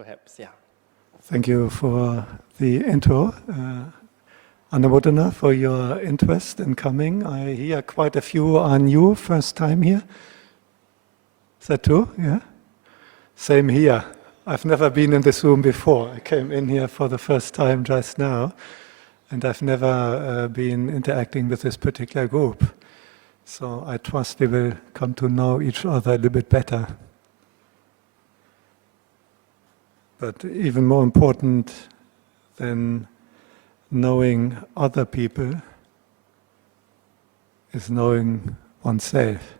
perhaps, yeah. Thank you for the intro. Anumodana for your interest in coming. I hear quite a few are new, first time here. Is that true? Yeah? Same here. I've never been in this room before. I came in here for the first time just now, and I've never been interacting with this particular group. So I trust we will come to know each other a little bit better. But even more important than knowing other people is knowing oneself,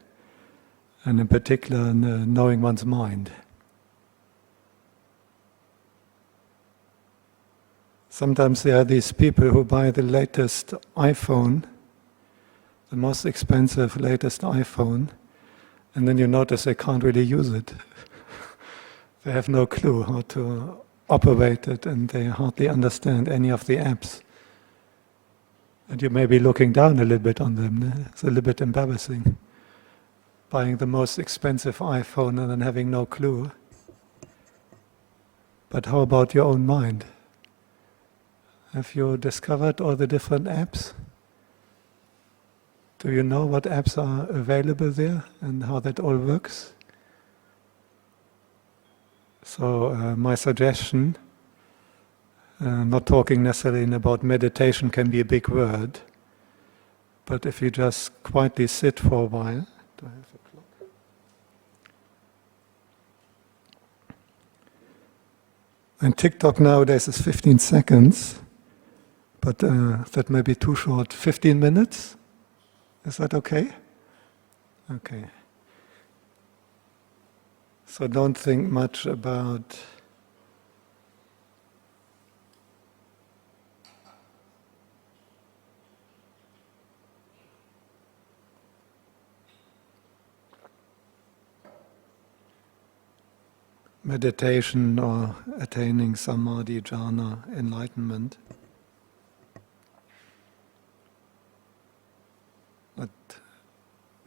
and in particular knowing one's mind. Sometimes there are these people who buy the latest iPhone, the most expensive latest iPhone, and then you notice they can't really use it. They have no clue how to operate it, and they hardly understand any of the apps. And you may be looking down a little bit on them. It's a little bit embarrassing. Buying the most expensive iPhone and then having no clue. But how about your own mind? Have you discovered all the different apps? Do you know what apps are available there and how that all works? So my suggestion, not talking necessarily about meditation can be a big word, but if you just quietly sit for a while. Do I have a clock? And TikTok nowadays is 15 seconds, but that may be too short. 15 minutes? Is that okay? Okay. So don't think much about meditation or attaining samadhi, jhana, enlightenment. But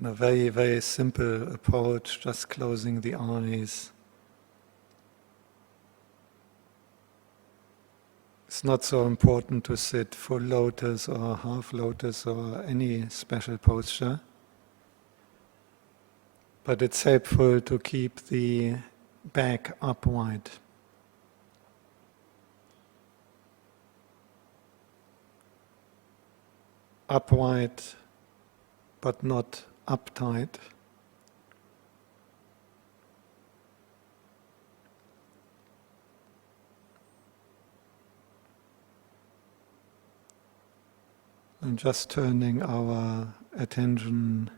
a very, very simple approach, just closing the eyes. It's not so important to sit full lotus or half lotus or any special posture, but it's helpful to keep the back upright. Upright, but not uptight. And just turning our attention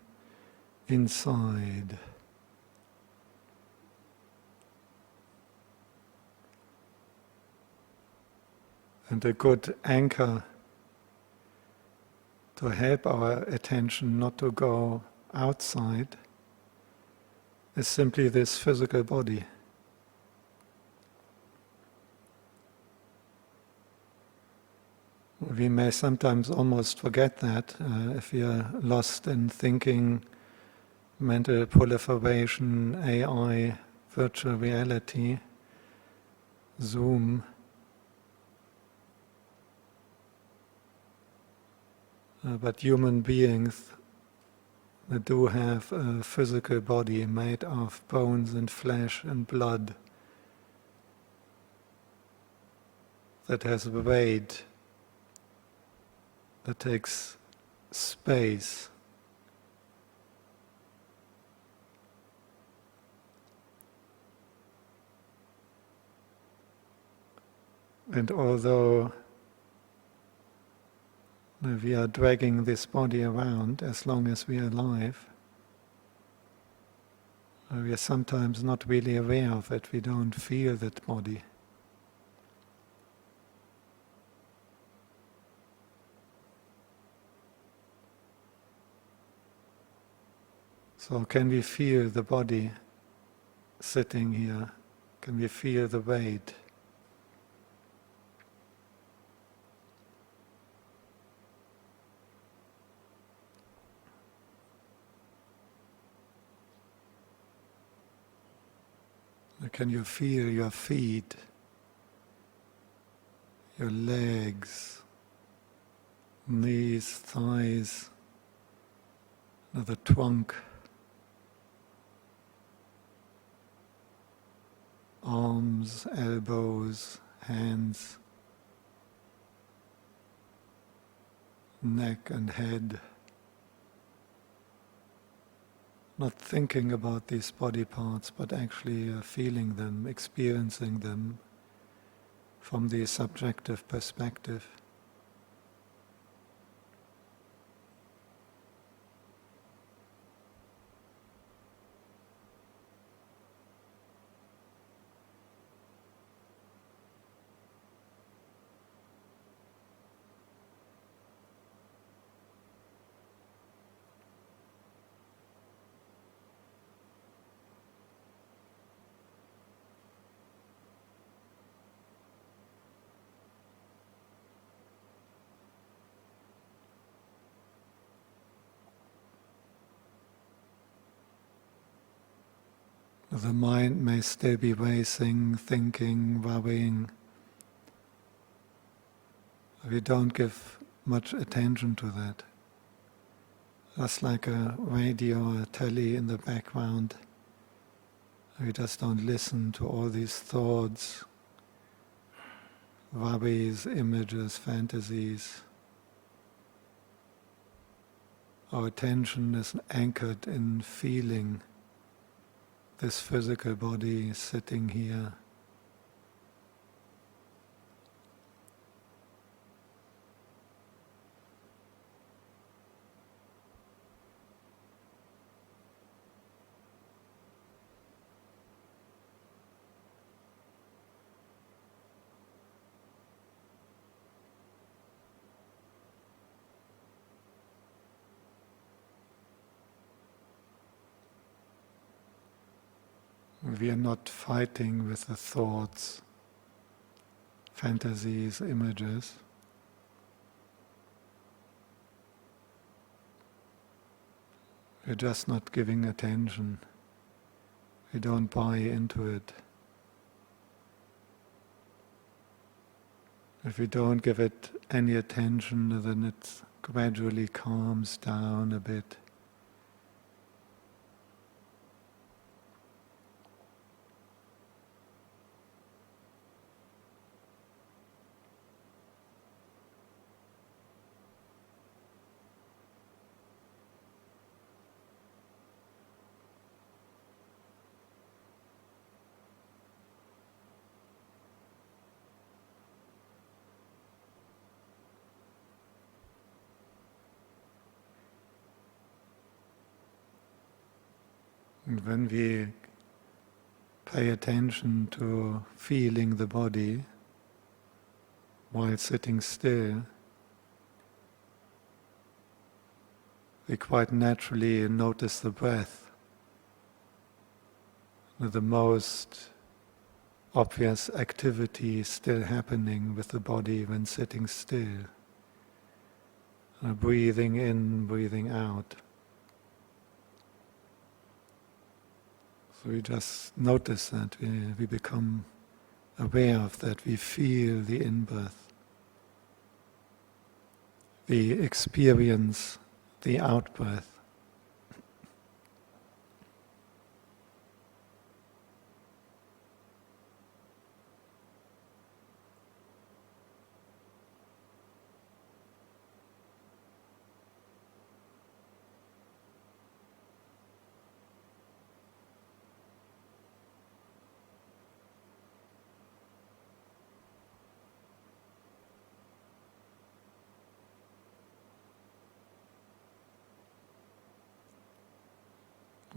inside. And a good anchor to help our attention not to go outside is simply this physical body. We may sometimes almost forget that if we are lost in thinking, mental proliferation, AI, virtual reality, Zoom. But human beings do have a physical body made of bones and flesh and blood that has weight, that takes space. And although we are dragging this body around as long as we are alive, we are sometimes not really aware of it. We don't feel that body. So can we feel the body sitting here? Can we feel the weight? Can you feel your feet, your legs, knees, thighs, the trunk, arms, elbows, hands, neck and head? Not thinking about these body parts, but actually feeling them, experiencing them from the subjective perspective. The mind may still be racing, thinking, worrying. We don't give much attention to that. Just like a radio or a telly in the background. We just don't listen to all these thoughts, worries, images, fantasies. Our attention is anchored in feeling this physical body sitting here. We are not fighting with the thoughts, fantasies, images. We're just not giving attention. We don't buy into it. If we don't give it any attention, then it gradually calms down a bit. And when we pay attention to feeling the body while sitting still, we quite naturally notice the breath, the most obvious activity still happening with the body when sitting still. Breathing in, breathing out. So we just notice that, we become aware of that, we feel the in-breath. We experience the out-breath.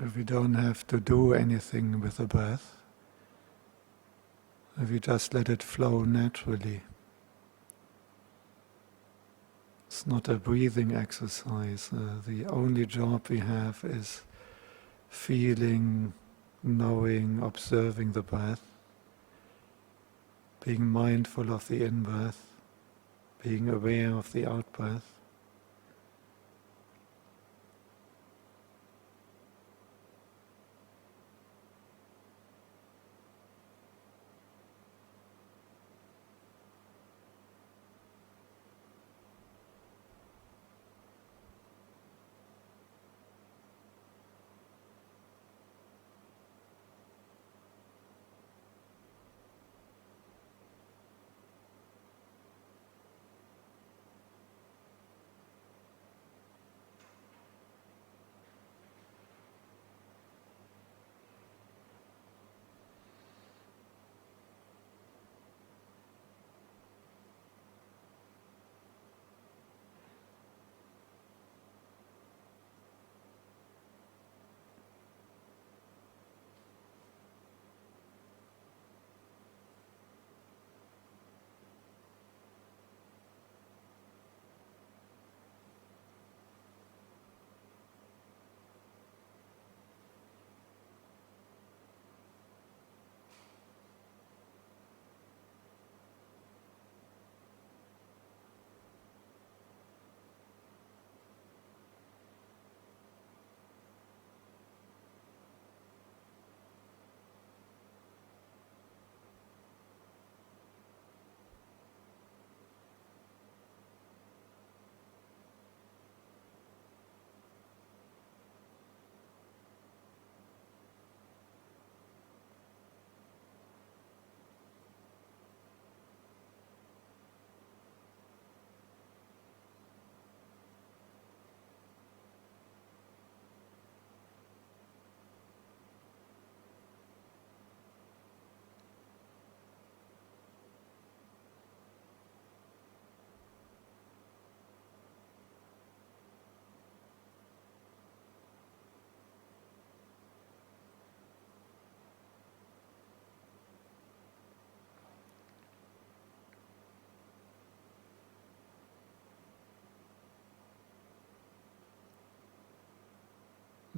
If we don't have to do anything with the breath, if we just let it flow naturally. It's not a breathing exercise. The only job we have is feeling, knowing, observing the breath, being mindful of the in-breath, being aware of the out-breath.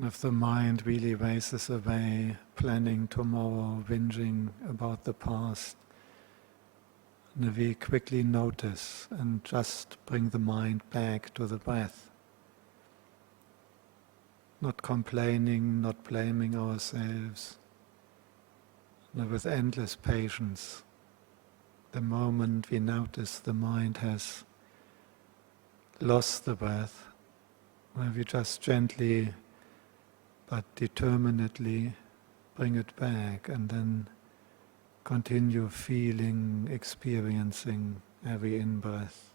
If the mind really races away, planning tomorrow, whinging about the past, and we quickly notice and just bring the mind back to the breath. Not complaining, not blaming ourselves, with endless patience. The moment we notice the mind has lost the breath, where we just gently but determinedly bring it back and then continue feeling, experiencing every in-breath,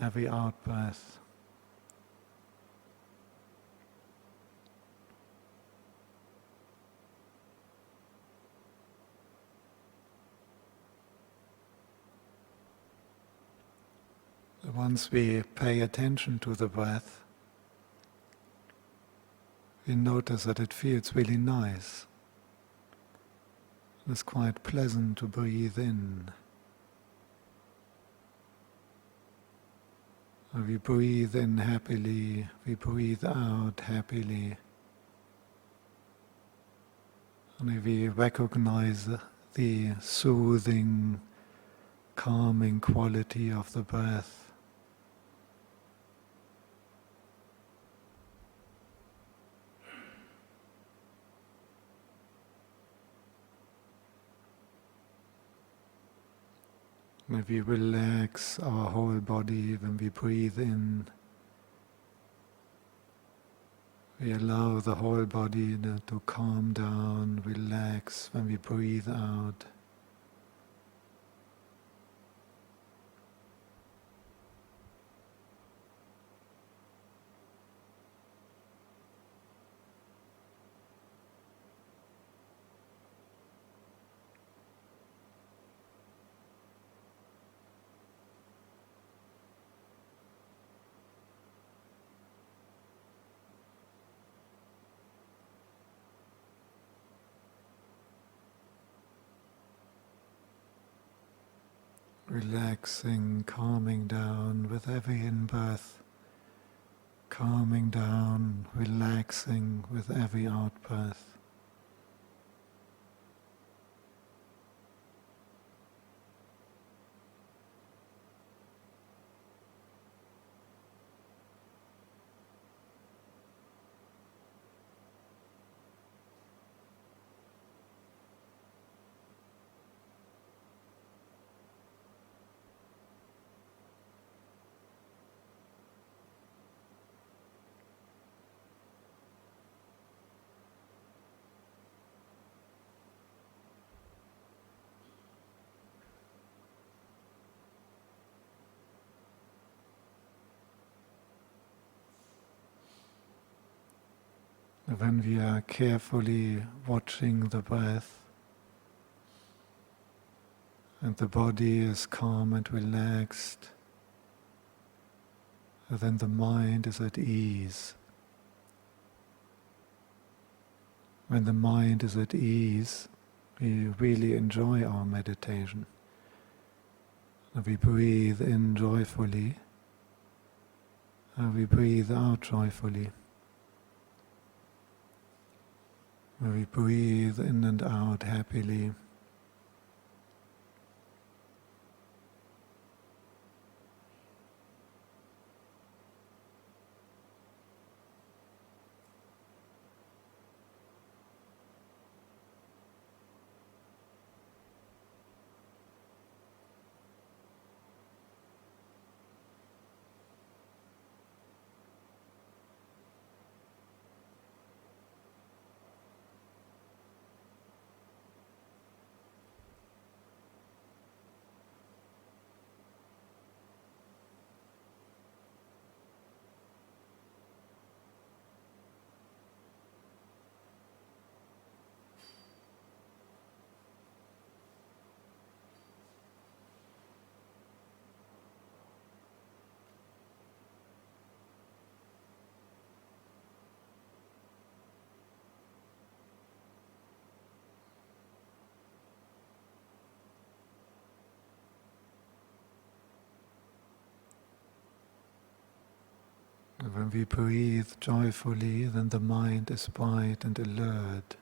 every out-breath. Once we pay attention to the breath, we notice that it feels really nice. It's quite pleasant to breathe in. We breathe in happily, we breathe out happily. And we recognize the soothing, calming quality of the breath. When we relax our whole body when we breathe in, we allow the whole body to calm down, relax when we breathe out. Relaxing, calming down with every in-breath, calming down, relaxing with every out-breath. When we are carefully watching the breath and the body is calm and relaxed, then the mind is at ease. When the mind is at ease, we really enjoy our meditation. We breathe in joyfully, and we breathe out joyfully. We breathe in and out happily. when we breathe joyfully, then the mind is bright and alert.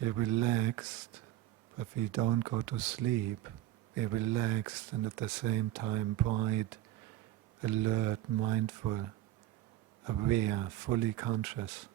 We're relaxed, but we don't go to sleep. We're relaxed and at the same time bright, alert, mindful, aware, fully conscious.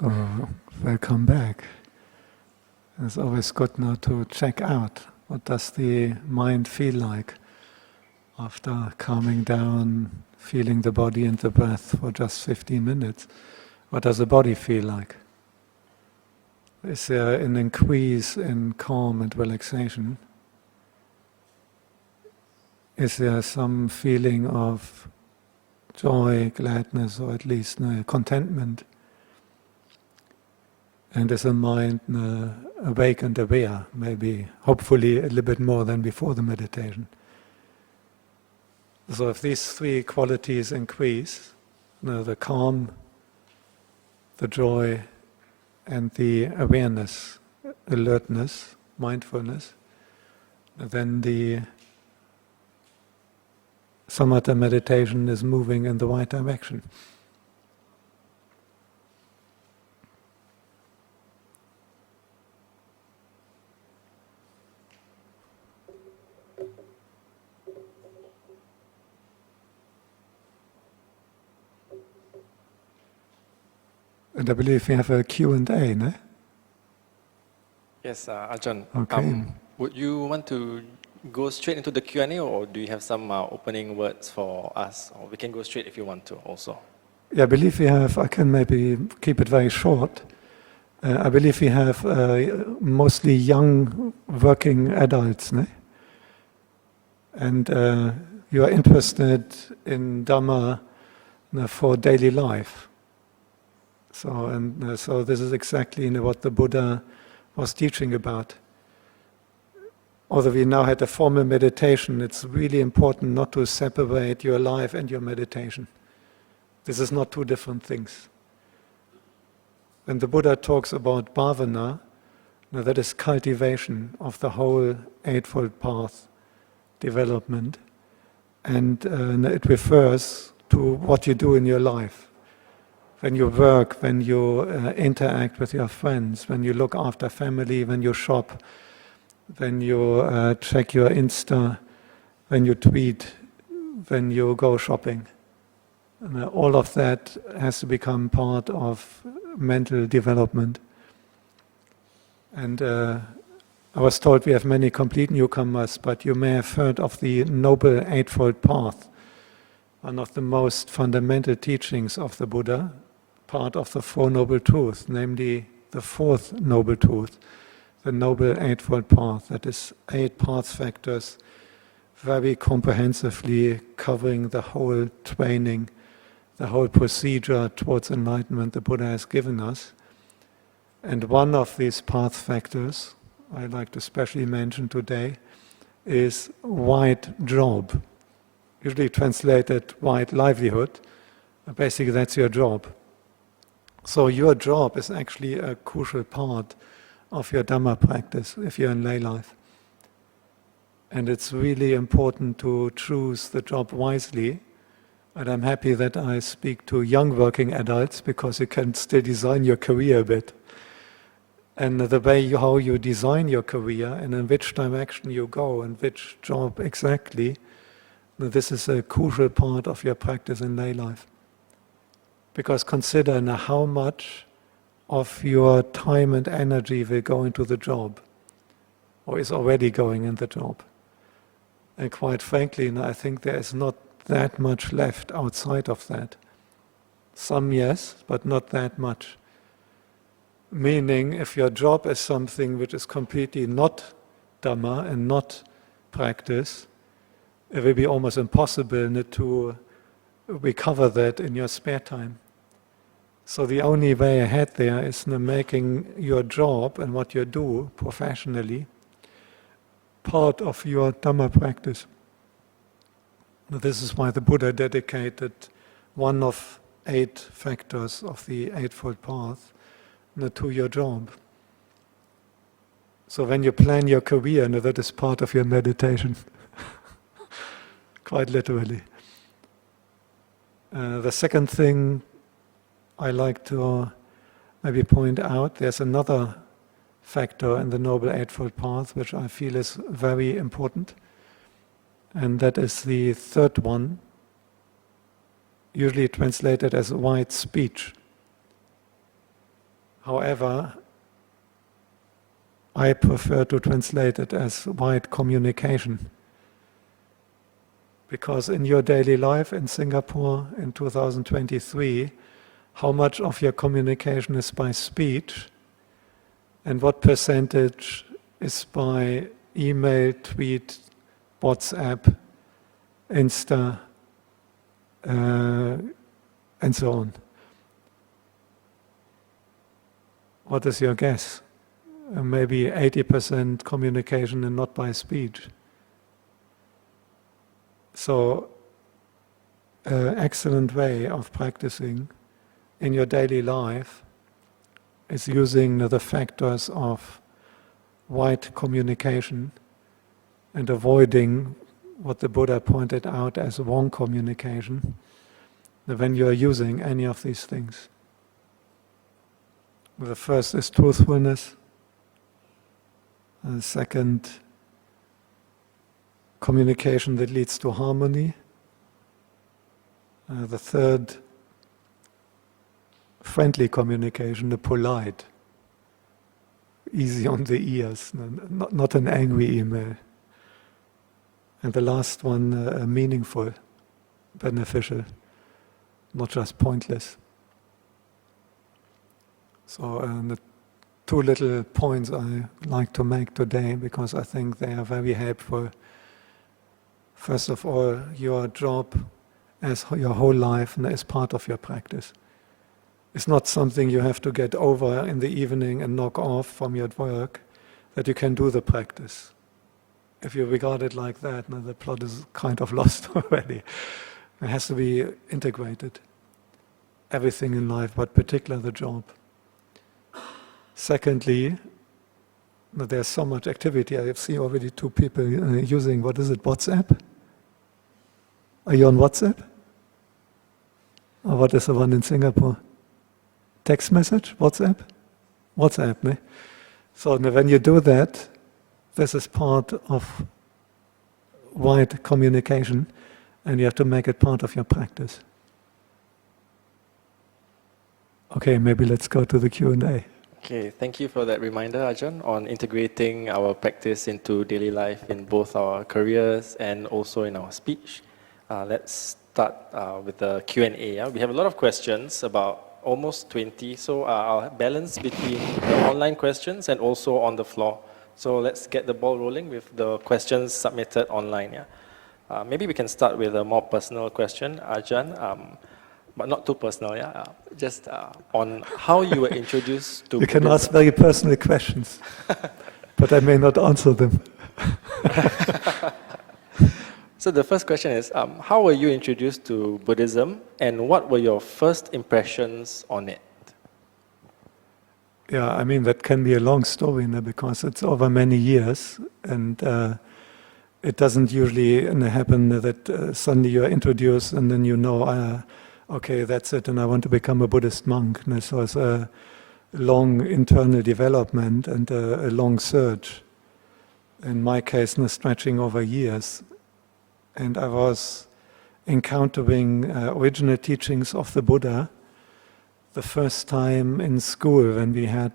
So, welcome back. It's always good now to check out what does the mind feel like after calming down, feeling the body and the breath for just 15 minutes. What does the body feel like? Is there an increase in calm and relaxation? Is there some feeling of joy, gladness, or at least contentment? And is the mind awake and aware, maybe, hopefully a little bit more than before the meditation? So if these three qualities increase, the calm, the joy, and the awareness, alertness, mindfulness, then the samatha meditation is moving in the right direction. And I believe we have a Q&A, no? Yes, Ajahn. Okay. Would you want to go straight into the Q&A, or do you have some opening words for us? Or we can go straight if you want to also. Yeah, I believe we have, I can maybe keep it very short. I believe we have mostly young working adults, no? And you are interested in Dhamma for daily life. So this is exactly what the Buddha was teaching about. Although we now had a formal meditation, it's really important not to separate your life and your meditation. This is not two different things. When the Buddha talks about bhavana, that is cultivation of the whole Eightfold Path development, and it refers to what you do in your life. When you work, when you interact with your friends, when you look after family, when you shop, when you check your Insta, when you tweet, when you go shopping. All of that has to become part of mental development. And I was told we have many complete newcomers, but you may have heard of the Noble Eightfold Path, one of the most fundamental teachings of the Buddha, part of the Four Noble Truths, namely the fourth Noble Truth, the Noble Eightfold Path. That is 8 path factors, very comprehensively covering the whole training, the whole procedure towards enlightenment the Buddha has given us. And one of these path factors I'd like to specially mention today is white job, usually translated white livelihood. Basically that's your job. So your job is actually a crucial part of your Dhamma practice if you're in lay life. And it's really important to choose the job wisely. And I'm happy that I speak to young working adults because you can still design your career a bit. And the way how you design your career and in which direction you go and which job exactly, this is a crucial part of your practice in lay life. Because consider now how much of your time and energy will go into the job, or is already going in the job. And quite frankly, I think there is not that much left outside of that. Some yes, but not that much. Meaning, if your job is something which is completely not Dhamma and not practice, it will be almost impossible to recover that in your spare time. So the only way ahead there is making your job and what you do professionally part of your Dhamma practice. This is why the Buddha dedicated one of 8 factors of the Eightfold Path to your job. So when you plan your career, that is part of your meditation, quite literally. The second thing I like to maybe point out, there's another factor in the Noble Eightfold Path which I feel is very important, and that is the third one, usually translated as white speech. However, I prefer to translate it as white communication. Because in your daily life in Singapore in 2023, how much of your communication is by speech and what percentage is by email, tweet, WhatsApp, Insta, and so on. What is your guess? Maybe 80% communication and not by speech. So, an excellent way of practicing in your daily life is using the factors of white communication and avoiding what the Buddha pointed out as wrong communication when you are using any of these things. The first is truthfulness. The second, communication that leads to harmony. The third, friendly communication, the polite, easy on the ears, not an angry email. And the last one, meaningful, beneficial, not just pointless. So the 2 little points I like to make today, because I think they are very helpful. First of all, your job as your whole life is part of your practice. It's not something you have to get over in the evening and knock off from your work, that you can do the practice. If you regard it like that, the plot is kind of lost already. It has to be integrated. Everything in life, but particularly the job. Secondly, there's so much activity. I see already 2 people using, what is it, WhatsApp? Are you on WhatsApp? Or what is the one in Singapore? Text message? WhatsApp? WhatsApp, ne? So when you do that, this is part of wide communication, and you have to make it part of your practice. Okay, maybe let's go to the Q&A. Okay, thank you for that reminder, Ajahn, on integrating our practice into daily life in both our careers and also in our speech. Let's start with the Q&A. We have a lot of questions about almost 20, so I'll balance between the online questions and also on the floor. So let's get the ball rolling with the questions submitted online. Yeah. Maybe we can start with a more personal question, Ajahn, but not too personal. Yeah, just on how you were introduced to You can Buddhism. ask very personal questions, but I may not answer them. So the first question is, how were you introduced to Buddhism, and what were your first impressions on it? Yeah, I mean, that can be a long story, because it's over many years, and it doesn't usually happen that suddenly you're introduced and then you know, okay, that's it, and I want to become a Buddhist monk. And so it's a long internal development and a long search. In my case, stretching over years. And I was encountering original teachings of the Buddha the first time in school when we had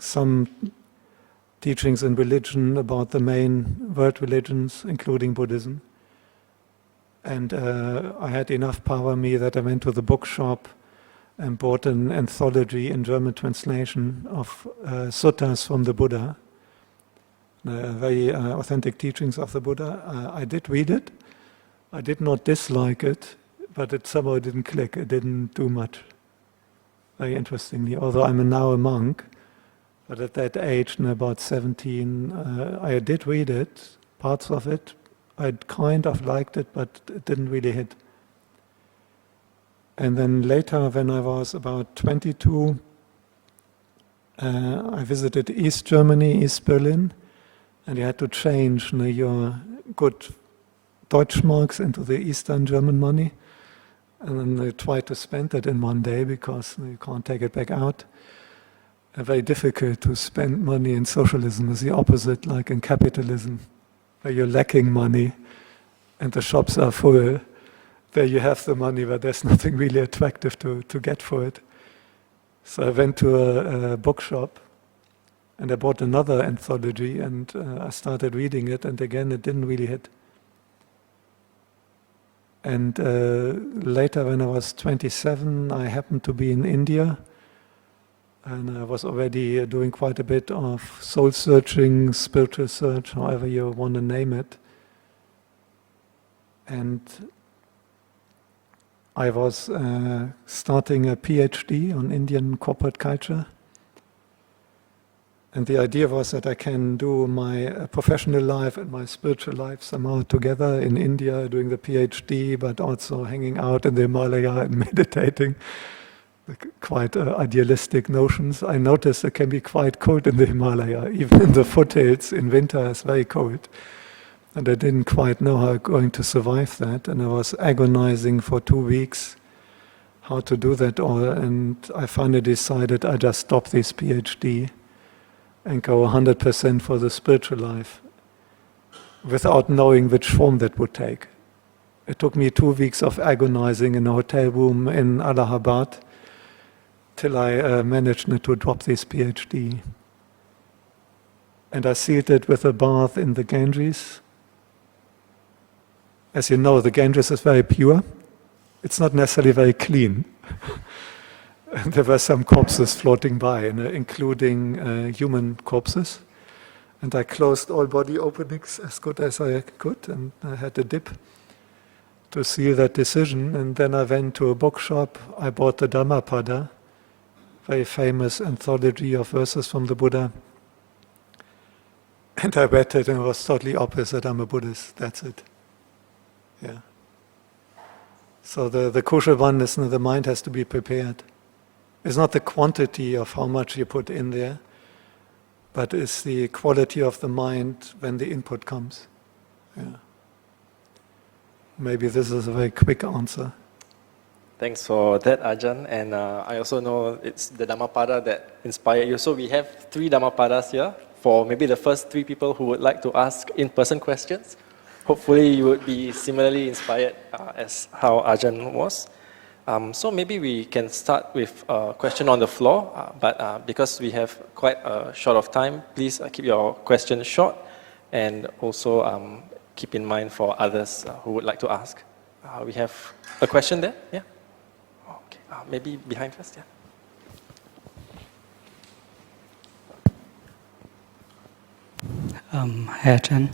some teachings in religion about the main world religions, including Buddhism. And I had enough power in me that I went to the bookshop and bought an anthology in German translation of suttas from the Buddha, very authentic teachings of the Buddha. I did read it. I did not dislike it, but it somehow didn't click. It didn't do much. Very interestingly, although I'm now a monk, but at that age, about 17, I did read it, parts of it. I kind of liked it, but it didn't really hit. And then later, when I was about 22, I visited East Germany, East Berlin, and you had to change your good Deutschmarks into the Eastern German money. And then they tried to spend it in one day because you can't take it back out. Very difficult to spend money in socialism. It's the opposite, like in capitalism, where you're lacking money and the shops are full. There you have the money, but there's nothing really attractive to get for it. So I went to a bookshop and I bought another anthology and I started reading it, and again it didn't really hit. And later, when I was 27, I happened to be in India, and I was already doing quite a bit of soul-searching, spiritual search, however you want to name it. And I was starting a PhD on Indian corporate culture. And the idea was that I can do my professional life and my spiritual life somehow together in India, doing the PhD, but also hanging out in the Himalaya and meditating. Quite idealistic notions. I noticed it can be quite cold in the Himalaya, even in the foothills in winter it's very cold. And I didn't quite know how I'm going to survive that, and I was agonizing for 2 weeks how to do that all, and I finally decided I just stop this PhD and go 100% for the spiritual life without knowing which form that would take. It took me 2 weeks of agonizing in a hotel room in Allahabad till I managed to drop this PhD. And I sealed it with a bath in the Ganges. As you know, the Ganges is very pure. It's not necessarily very clean. And there were some corpses floating by, including human corpses. And I closed all body openings as good as I could, and I had a dip to seal that decision. And then I went to a bookshop. I bought the Dhammapada, very famous anthology of verses from the Buddha. And I read it, and it was totally opposite. I'm a Buddhist, that's it. Yeah. So the crucial one is the mind has to be prepared. It's not the quantity of how much you put in there, but it's the quality of the mind when the input comes. Yeah. Maybe this is a very quick answer. Thanks for that, Ajahn. And I also know it's the Dhammapada that inspired you. So we have 3 Dhammapadas here for maybe the first 3 people who would like to ask in-person questions. Hopefully you would be similarly inspired as how Ajahn was. So maybe we can start with a question on the floor, but because we have quite a short of time, please keep your questions short, and also keep in mind for others who would like to ask. We have a question there? Yeah? Okay, Maybe behind first, yeah. Hi, Ajahn.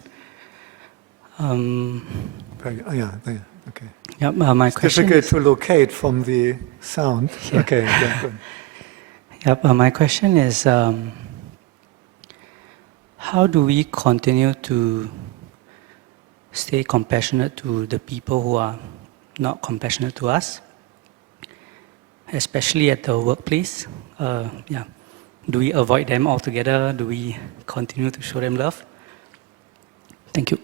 Yeah, there. Okay. Yep, my It's question difficult is, to locate from the sound. Yeah. Okay, yeah, good. yep, my question is, how do we continue to stay compassionate to the people who are not compassionate to us, especially at the workplace? Yeah. Do we avoid them altogether? Do we continue to show them love? Thank you.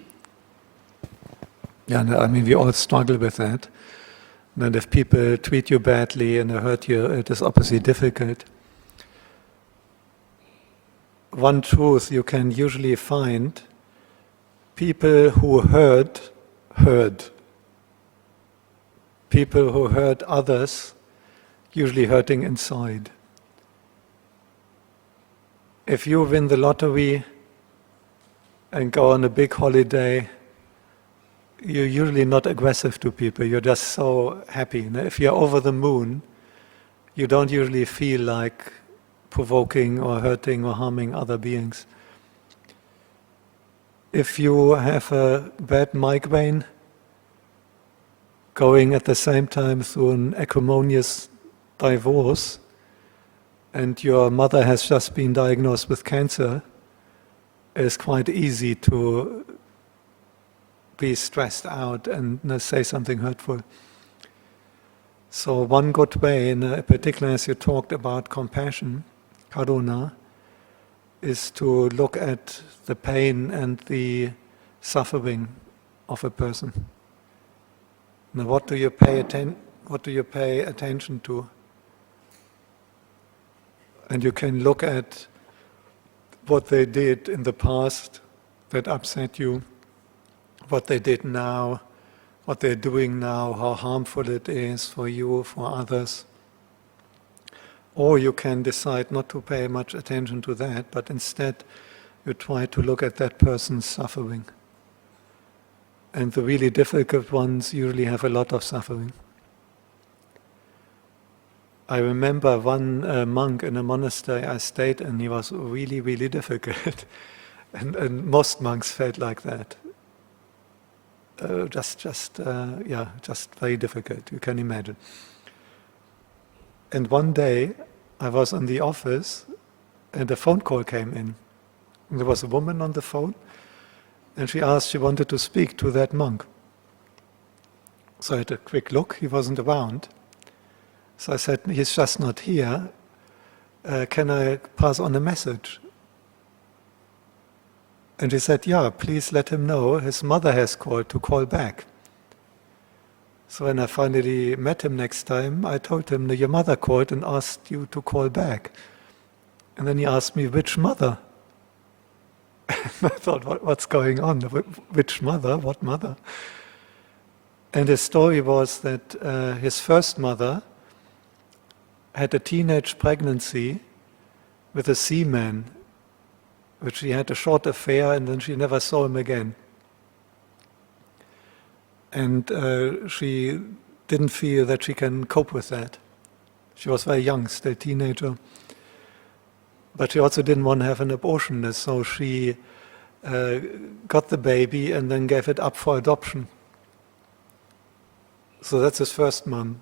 Yeah, no, I mean, we all struggle with that. And if people treat you badly and hurt you, it is obviously difficult. One truth you can usually find, people who hurt. People who hurt others, usually hurting inside. If you win the lottery and go on a big holiday, you're usually not aggressive to people, you're just so happy. If you're over the moon, you don't usually feel like provoking or hurting or harming other beings. If you have a bad migraine, going at the same time through an acrimonious divorce, and your mother has just been diagnosed with cancer, it's quite easy to be stressed out and say something hurtful. So one good way, in particular as you talked about compassion, karuna, is to look at the pain and the suffering of a person. Now, what do you pay attention to? And you can look at what they did in the past that upset you, what they did now, what they're doing now, how harmful it is for you, for others. Or you can decide not to pay much attention to that, but instead you try to look at that person's suffering. And the really difficult ones usually have a lot of suffering. I remember one monk in a monastery I stayed in, he was really, really difficult. and most monks felt like that. Just very difficult, you can imagine. And one day, I was in the office, and a phone call came in. And there was a woman on the phone, and she wanted to speak to that monk. So I had a quick look, he wasn't around. So I said, he's just not here, can I pass on a message? And he said, yeah, please let him know his mother has called to call back. So when I finally met him next time, I told him, your mother called and asked you to call back. And then he asked me, which mother? I thought, what's going on? Which mother? What mother? And his story was that his first mother had a teenage pregnancy with a seaman, which she had a short affair, and then she never saw him again. And she didn't feel that she can cope with that. She was very young, still teenager. But she also didn't want to have an abortion, so she got the baby and then gave it up for adoption. So that's his first mom,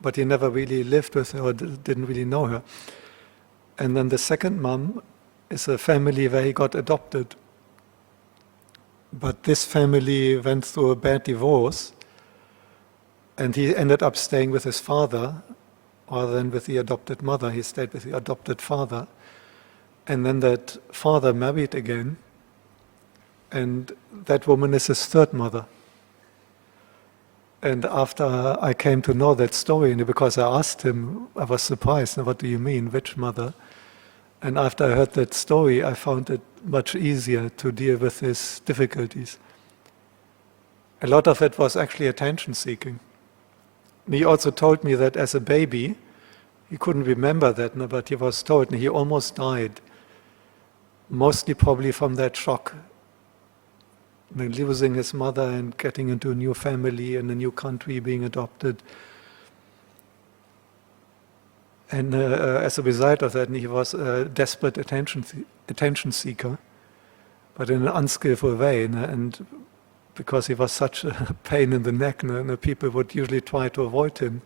but he never really lived with her or didn't really know her. And then the second mom is a family where he got adopted. But this family went through a bad divorce, and he ended up staying with his father rather than with the adopted mother. He stayed with the adopted father. And then that father married again, and that woman is his third mother. And after I came to know that story, and because I asked him, I was surprised, what do you mean, which mother? And after I heard that story, I found it much easier to deal with his difficulties. A lot of it was actually attention seeking. He also told me that as a baby, he couldn't remember that, but he was told, and he almost died. Mostly probably from that shock. Losing his mother and getting into a new family in a new country, being adopted. And as a result of that, he was a desperate attention seeker, but in an unskillful way. And because he was such a pain in the neck, people would usually try to avoid him,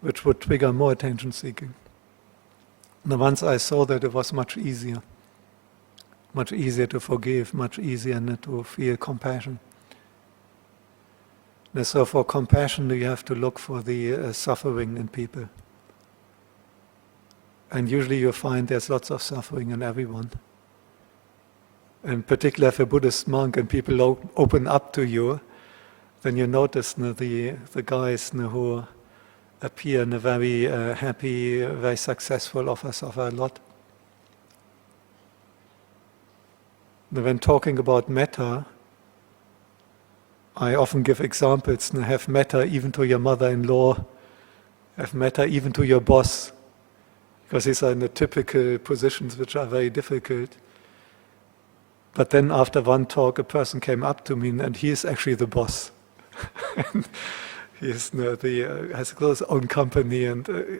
which would trigger more attention seeking. And once I saw that, it was much easier to forgive, much easier to feel compassion. And so for compassion, you have to look for the suffering in people. And usually you find there's lots of suffering in everyone. In particular, if a Buddhist monk and people open up to you, then you notice the guys who appear very happy, very successful, often suffer a lot. When talking about metta, I often give examples. Have metta even to your mother-in-law, have metta even to your boss, because these are in the typical positions which are very difficult. But then after one talk, a person came up to me, and he is actually the boss. He is, has his own company, and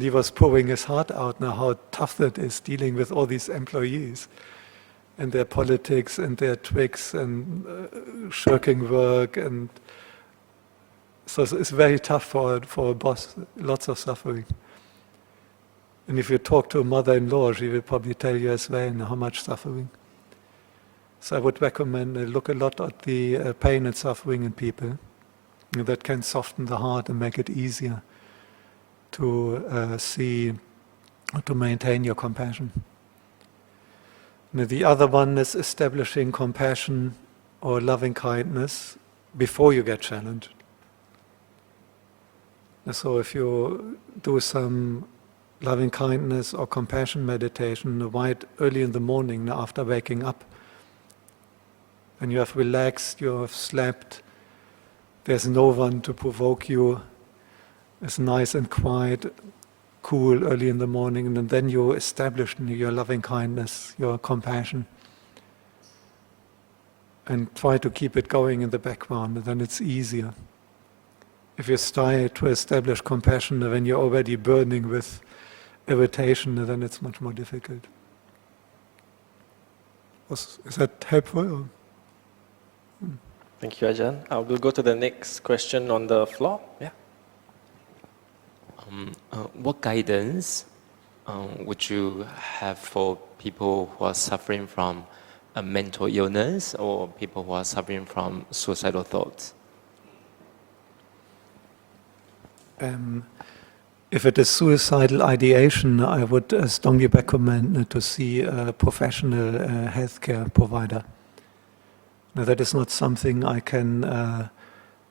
he was pouring his heart out now how tough that is, dealing with all these employees and their politics and their tricks and shirking work. And so it's very tough for a boss, lots of suffering. And if you talk to a mother-in-law, she will probably tell you as well how much suffering. So I would recommend look a lot at the pain and suffering in people. That can soften the heart and make it easier to see, to maintain your compassion. And the other one is establishing compassion or loving kindness before you get challenged. And so if you do some loving kindness or compassion meditation right early in the morning after waking up, and you have relaxed, you have slept, there's no one to provoke you, it's nice and quiet, cool early in the morning, and then you establish your loving kindness, your compassion, and try to keep it going in the background, and then it's easier. If you try to establish compassion when you're already burning with irritation, then it's much more difficult. Is that helpful? Thank you, Ajahn. We'll go to the next question on the floor. Yeah. What guidance would you have for people who are suffering from a mental illness or people who are suffering from suicidal thoughts? If it is suicidal ideation, I would strongly recommend to see a professional healthcare provider. Now, that is not something I can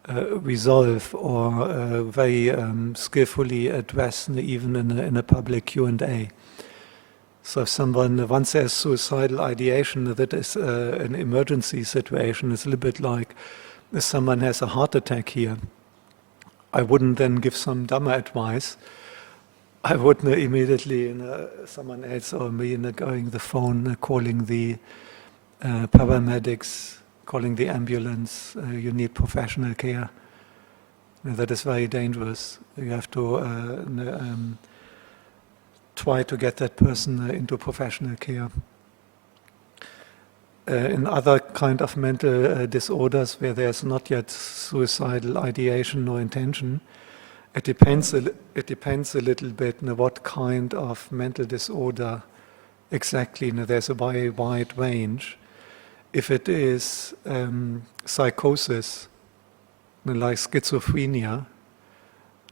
resolve or very skillfully address even in a public Q&A. So if someone, once there's suicidal ideation, that is an emergency situation. It's a little bit like if someone has a heart attack here. I wouldn't then give some Dhamma advice. I would immediately, someone else or me, going the phone, calling the paramedics, calling the ambulance. You need professional care. That is very dangerous. You have to try to get that person into professional care. In other kind of mental disorders where there's not yet suicidal ideation or intention, it depends a little bit what kind of mental disorder exactly. There's a very wide range. If it is psychosis, like schizophrenia,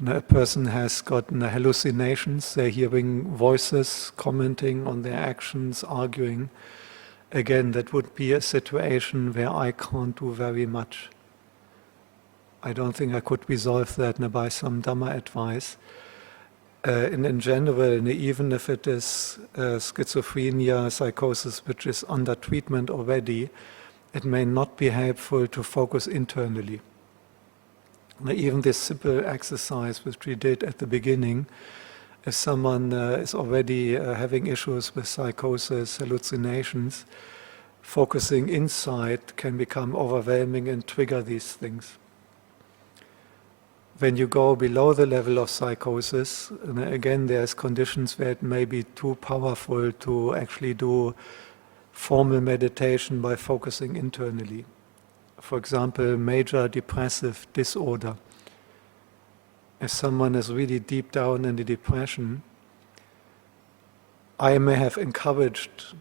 a person has got hallucinations, they're hearing voices, commenting on their actions, arguing. Again, that would be a situation where I can't do very much. I don't think I could resolve that by some Dhamma advice. In general, even if it is schizophrenia, psychosis, which is under treatment already, it may not be helpful to focus internally. Even this simple exercise which we did at the beginning, if someone is already having issues with psychosis, hallucinations, focusing inside can become overwhelming and trigger these things. When you go below the level of psychosis, and again there's conditions where it may be too powerful to actually do formal meditation by focusing internally. For example, major depressive disorder. If someone is really deep down in the depression, I may have encouraged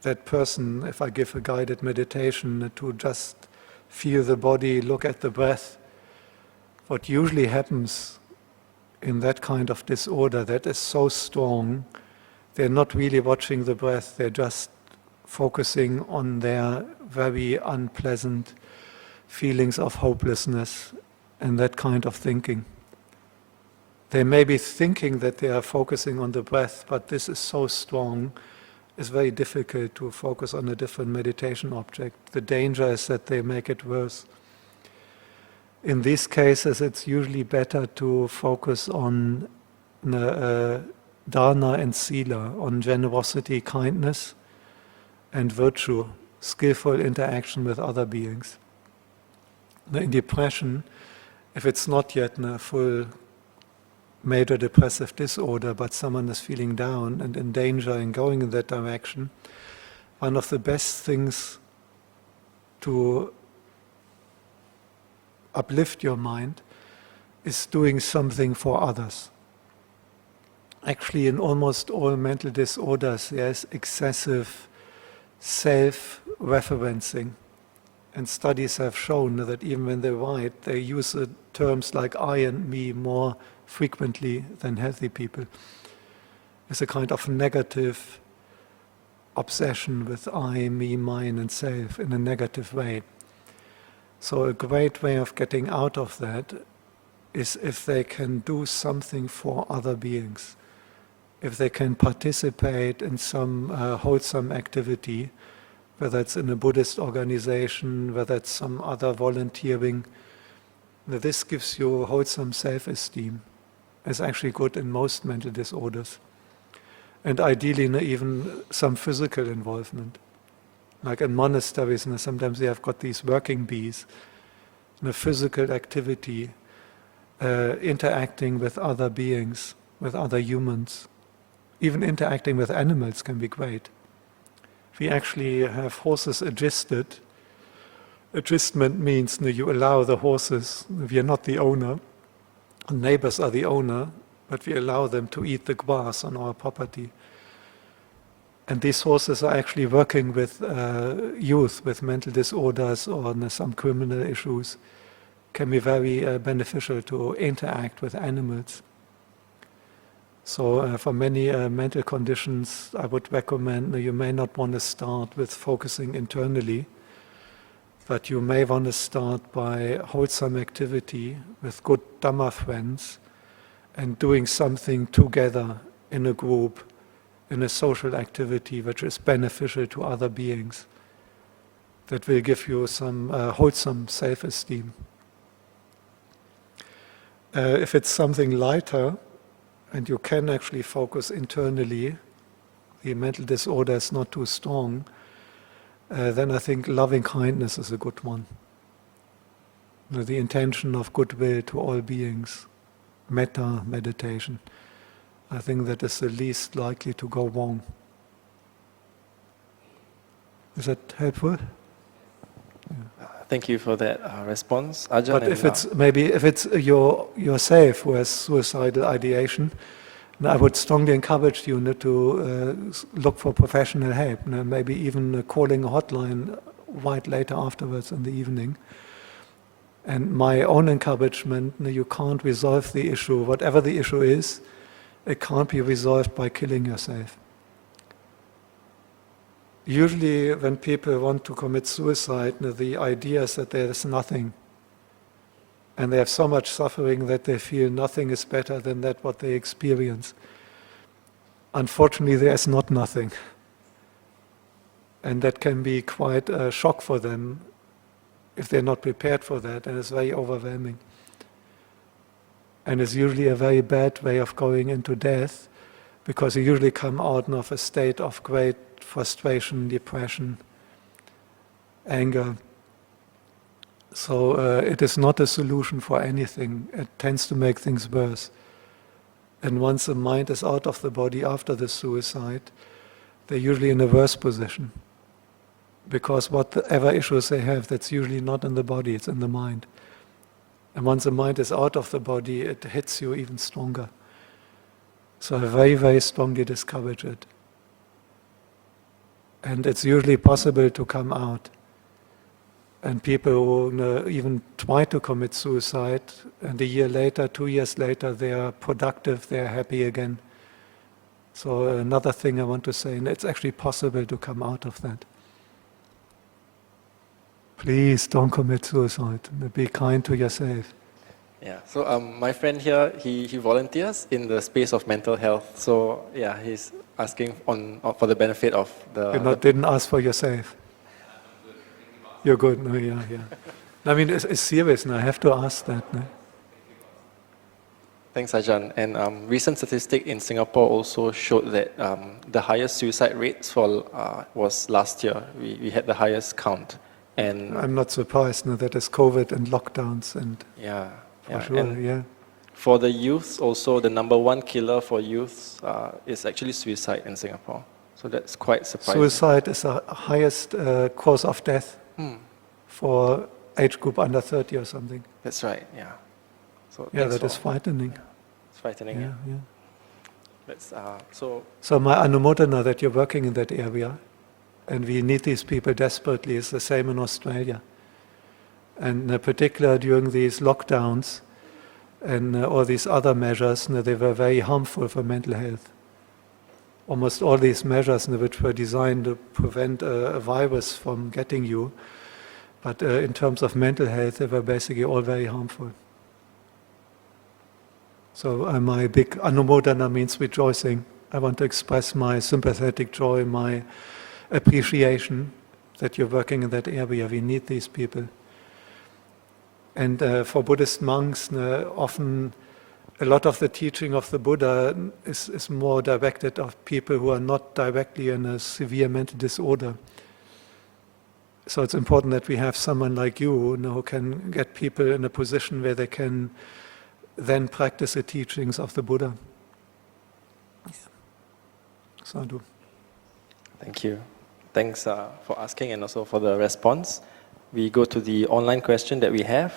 that person, if I give a guided meditation, to just feel the body, look at the breath. What usually happens in that kind of disorder that is so strong, they're not really watching the breath, they're just focusing on their very unpleasant feelings of hopelessness and that kind of thinking. They may be thinking that they are focusing on the breath, but this is so strong, it's very difficult to focus on a different meditation object. The danger is that they make it worse. In these cases, it's usually better to focus on dharna and sila, on generosity, kindness, and virtue, skillful interaction with other beings. In depression, if it's not yet a full major depressive disorder, but someone is feeling down and in danger and going in that direction, one of the best things to uplift your mind is doing something for others. Actually, in almost all mental disorders, there's excessive self-referencing. And studies have shown that even when they write, they use terms like I and me more frequently than healthy people. It's a kind of negative obsession with I, me, mine, and self in a negative way. So a great way of getting out of that is if they can do something for other beings, if they can participate in some wholesome activity, whether it's in a Buddhist organization, whether it's some other volunteering. This gives you wholesome self-esteem. It's actually good in most mental disorders. And ideally even some physical involvement. Like in monasteries, sometimes they have got these working bees, physical activity, interacting with other beings, with other humans. Even interacting with animals can be great. We actually have horses adjusted. Adjustment means you allow the horses, we are not the owner, neighbors are the owner, but we allow them to eat the grass on our property. And these horses are actually working with youth with mental disorders or some criminal issues. Can be very beneficial to interact with animals. So for many mental conditions, I would recommend you may not want to start with focusing internally, but you may want to start by wholesome activity with good Dhamma friends and doing something together in a group, in a social activity which is beneficial to other beings, that will give you some wholesome self-esteem. If it's something lighter, and you can actually focus internally, the mental disorder is not too strong, then I think loving kindness is a good one. The intention of goodwill to all beings, metta meditation. I think that is the least likely to go wrong. Is that helpful? Thank you for that response, Ajahn. But if it's yourself who has suicidal ideation, I would strongly encourage you to look for professional help. Maybe even calling a hotline right later afterwards in the evening. And my own encouragement: you can't resolve the issue, whatever the issue is. It can't be resolved by killing yourself. Usually when people want to commit suicide, the idea is that there is nothing. And they have so much suffering that they feel nothing is better than that what they experience. Unfortunately, there is not nothing. And that can be quite a shock for them if they're not prepared for that, and it's very overwhelming. And it's usually a very bad way of going into death, because you usually come out of a state of great frustration, depression, anger. So it is not a solution for anything. It tends to make things worse. And once the mind is out of the body after the suicide, they're usually in a worse position. Because whatever issues they have, that's usually not in the body, it's in the mind. And once the mind is out of the body, it hits you even stronger. So I very, very strongly discourage it. And it's usually possible to come out. And people who even try to commit suicide, and a year later, 2 years later, they are productive, they are happy again. So another thing I want to say, and it's actually possible to come out of that. Please don't commit suicide. Be kind to yourself. Yeah, so my friend here, he volunteers in the space of mental health. So yeah, he's asking for the benefit of the... You didn't ask for yourself. You're good. No, yeah. I mean, it's serious. No, I have to ask that. No? Thanks, Ajahn. And recent statistic in Singapore also showed that the highest suicide rates was last year. We had the highest count. And I'm not surprised. No, that is COVID and lockdowns and for sure. And for the youth, also the number one killer for youth is actually suicide in Singapore. So that's quite surprising. Suicide is the highest cause of death for age group under 30 or something. That's right. Yeah. So that is frightening. It's frightening. Yeah. That's, so my anumodana that you're working in that area, and we need these people desperately, is the same in Australia. And particularly during these lockdowns and all these other measures, they were very harmful for mental health. Almost all these measures which were designed to prevent a virus from getting you, but in terms of mental health, they were basically all very harmful. So my big anumodana means rejoicing. I want to express my sympathetic joy, my appreciation that you're working in that area. We need these people. And for Buddhist monks, often a lot of the teaching of the Buddha is more directed at people who are not directly in a severe mental disorder. So it's important that we have someone like you, who can get people in a position where they can then practice the teachings of the Buddha. Sadhu. Thank you. Thanks for asking and also for the response. We go to the online question that we have.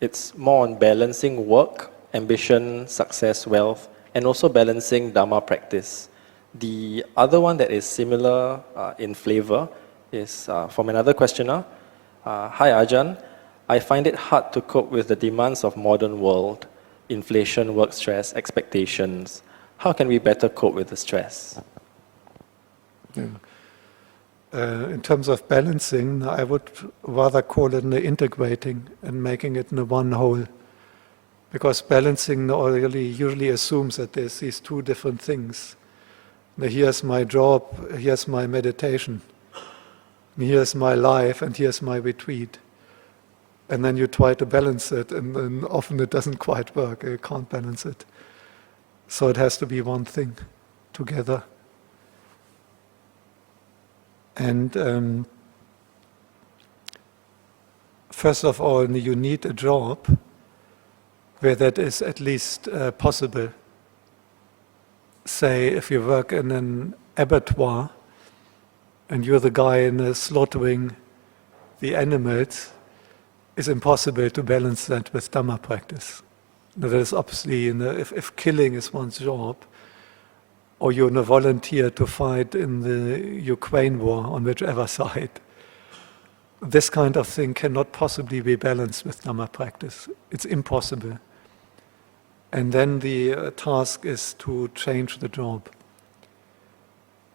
It's more on balancing work, ambition, success, wealth, and also balancing Dhamma practice. The other one that is similar in flavor is from another questioner. Hi Ajahn, I find it hard to cope with the demands of modern world, inflation, work stress, expectations. How can we better cope with the stress? Yeah. In terms of balancing, I would rather call it integrating and making it in one whole. Because balancing usually assumes that there's these two different things. Now, here's my job, here's my meditation, here's my life, and here's my retreat. And then you try to balance it, and often it doesn't quite work. You can't balance it. So it has to be one thing together. And first of all, you need a job where that is at least possible. Say, if you work in an abattoir and you're the guy slaughtering the animals, it's impossible to balance that with Dhamma practice. Now, that is obviously, if killing is one's job, or you're a volunteer to fight in the Ukraine war on whichever side, this kind of thing cannot possibly be balanced with Dhamma practice. It's impossible. And then the task is to change the job.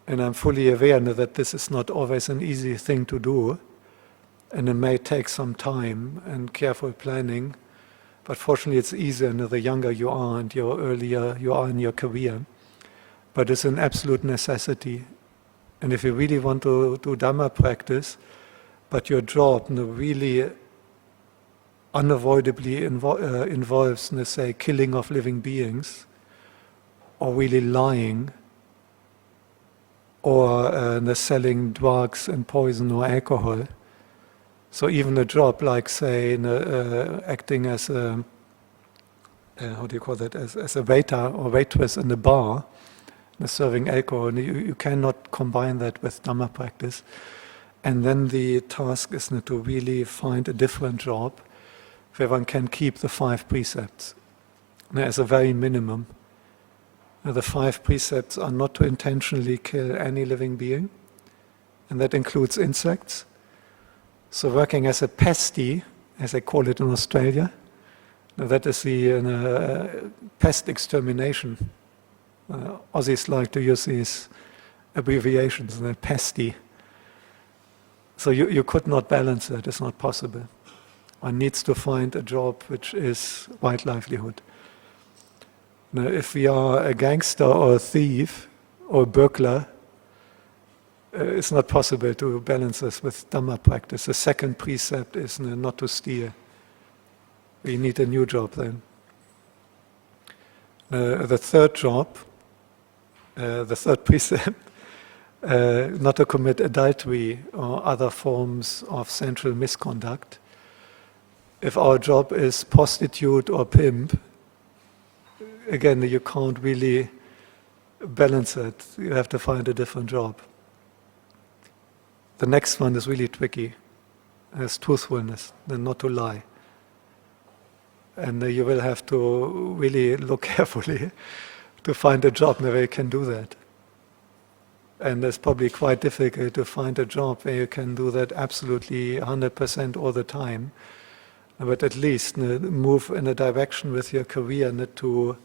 And I'm fully aware that this is not always an easy thing to do, and it may take some time and careful planning, but fortunately it's easier the younger you are and the earlier you are in your career. But it's an absolute necessity. And if you really want to do Dhamma practice, but your job really unavoidably involves, say, killing of living beings, or really lying, or selling drugs and poison or alcohol, So even a job like, say, acting as a, as a waiter or waitress in a bar, serving alcohol, you cannot combine that with Dhamma practice. And then the task is to really find a different job where one can keep the 5 precepts as a very minimum. The 5 precepts are not to intentionally kill any living being, and that includes insects. So working as a pestie, as they call it in Australia, that is the pest extermination. Aussies like to use these abbreviations, pestie. So you could not balance that, it's not possible. One needs to find a job which is right livelihood. Now, if we are a gangster or a thief or a burglar, it's not possible to balance this with Dhamma practice. The second precept is not to steal. We need a new job then. The third job, the third precept, not to commit adultery or other forms of sensual misconduct. If our job is prostitute or pimp, again, you can't really balance it. You have to find a different job. The next one is really tricky. It's truthfulness, and not to lie. And you will have to really look carefully to find a job where you can do that. And it's probably quite difficult to find a job where you can do that absolutely 100% all the time. But at least move in a direction with your career to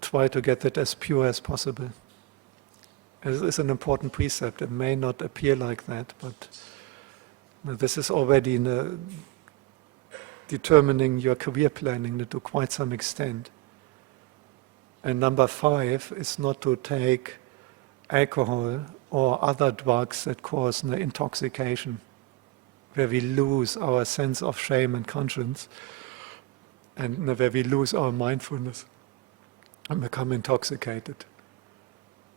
try to get it as pure as possible. It's an important precept. It may not appear like that, but this is already determining your career planning to quite some extent. And number 5 is not to take alcohol or other drugs that cause intoxication, where we lose our sense of shame and conscience, and where we lose our mindfulness and become intoxicated.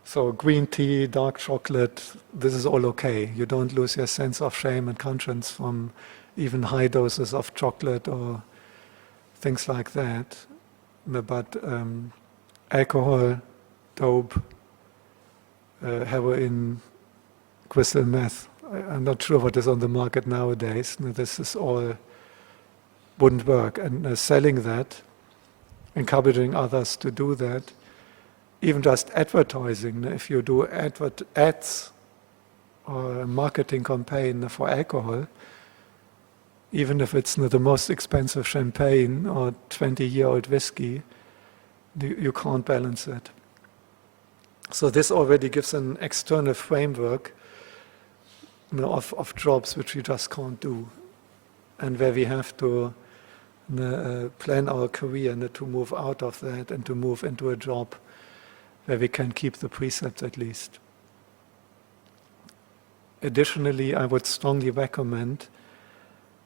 So green tea, dark chocolate, this is all okay. You don't lose your sense of shame and conscience from even high doses of chocolate or things like that. But alcohol, dope, heroin, crystal meth, I'm not sure what is on the market nowadays. This is all wouldn't work. And selling that, encouraging others to do that, even just advertising, if you do ads or a marketing campaign for alcohol, even if it's the most expensive champagne or 20-year-old whiskey, you can't balance it. So this already gives an external framework of jobs which we just can't do, and where we have to plan our career to move out of that and to move into a job where we can keep the precepts at least. Additionally, I would strongly recommend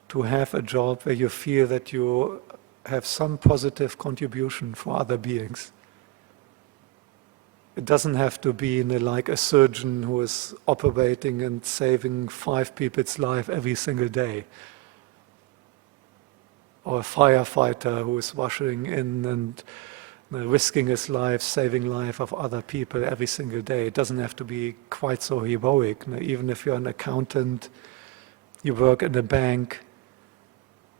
to have a job where you feel that you have some positive contribution for other beings. It doesn't have to be like a surgeon who is operating and saving 5 people's life every single day, or a firefighter who is rushing in and risking his life, saving life of other people every single day. It doesn't have to be quite so heroic. Even if you're an accountant, you work in a bank,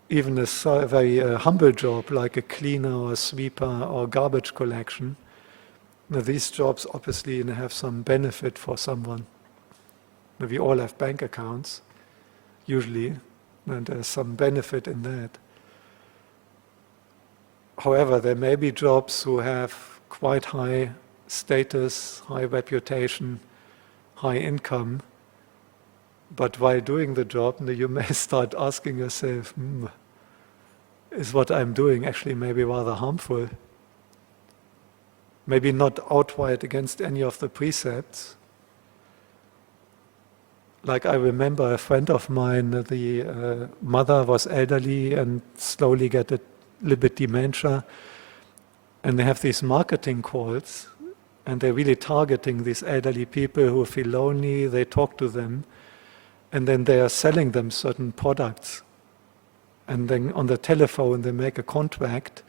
even a very humble job like a cleaner or a sweeper or garbage collection, these jobs obviously have some benefit for someone. We all have bank accounts, usually, and there's some benefit in that. However, there may be jobs who have quite high status, high reputation, high income, but while doing the job, you may start asking yourself, is what I'm doing actually maybe rather harmful? Maybe not outright against any of the precepts. Like I remember a friend of mine, the mother was elderly and slowly get a little bit dementia, and they have these marketing calls, and they're really targeting these elderly people who feel lonely. They talk to them, and then they are selling them certain products. And then on the telephone they make a contract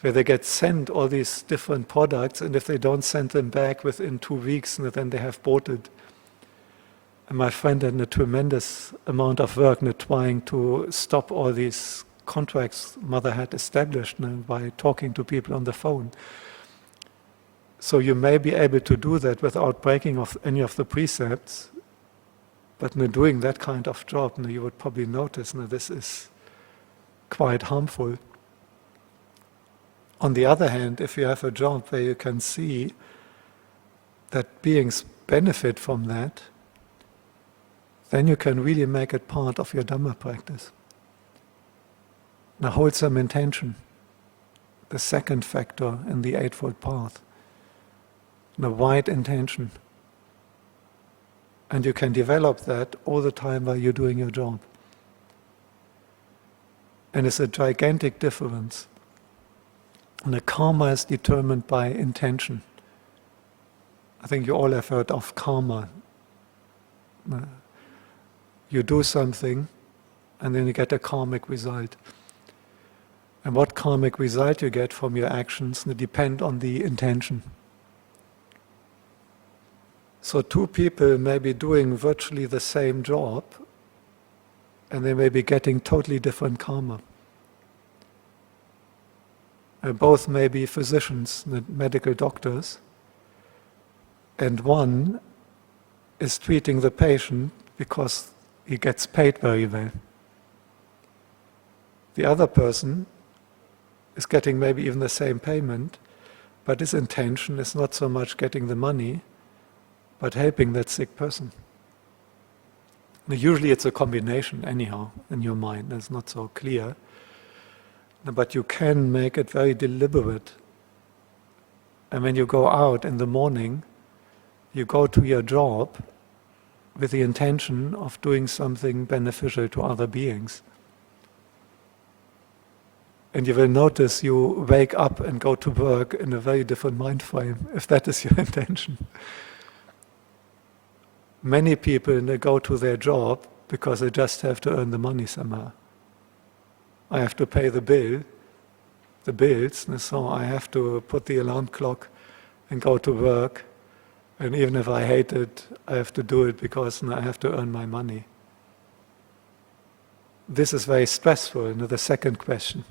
where they get sent all these different products, and if they don't send them back within 2 weeks, then they have bought it. And my friend had a tremendous amount of work trying to stop all these contracts Mother had established by talking to people on the phone. So you may be able to do that without breaking off any of the precepts, but doing that kind of job, you would probably notice this is quite harmful. On the other hand, if you have a job where you can see that beings benefit from that, then you can really make it part of your Dhamma practice. Now, wholesome intention, the second factor in the Eightfold Path. The wide intention. And you can develop that all the time while you're doing your job. And it's a gigantic difference. And the karma is determined by intention. I think you all have heard of karma. You do something, and then you get a karmic result. And what karmic result you get from your actions depend on the intention. So two people may be doing virtually the same job, and they may be getting totally different karma. Both may be physicians, medical doctors, and one is treating the patient because he gets paid very well. The other person is getting maybe even the same payment, but his intention is not so much getting the money, but helping that sick person. Now, usually it's a combination anyhow in your mind, it's not so clear. But you can make it very deliberate. And when you go out in the morning, you go to your job with the intention of doing something beneficial to other beings. And you will notice you wake up and go to work in a very different mind frame, if that is your intention. Many people, they go to their job because they just have to earn the money somehow. I have to pay the bills, and so I have to put the alarm clock and go to work. And even if I hate it, I have to do it because I have to earn my money. This is very stressful. The second question.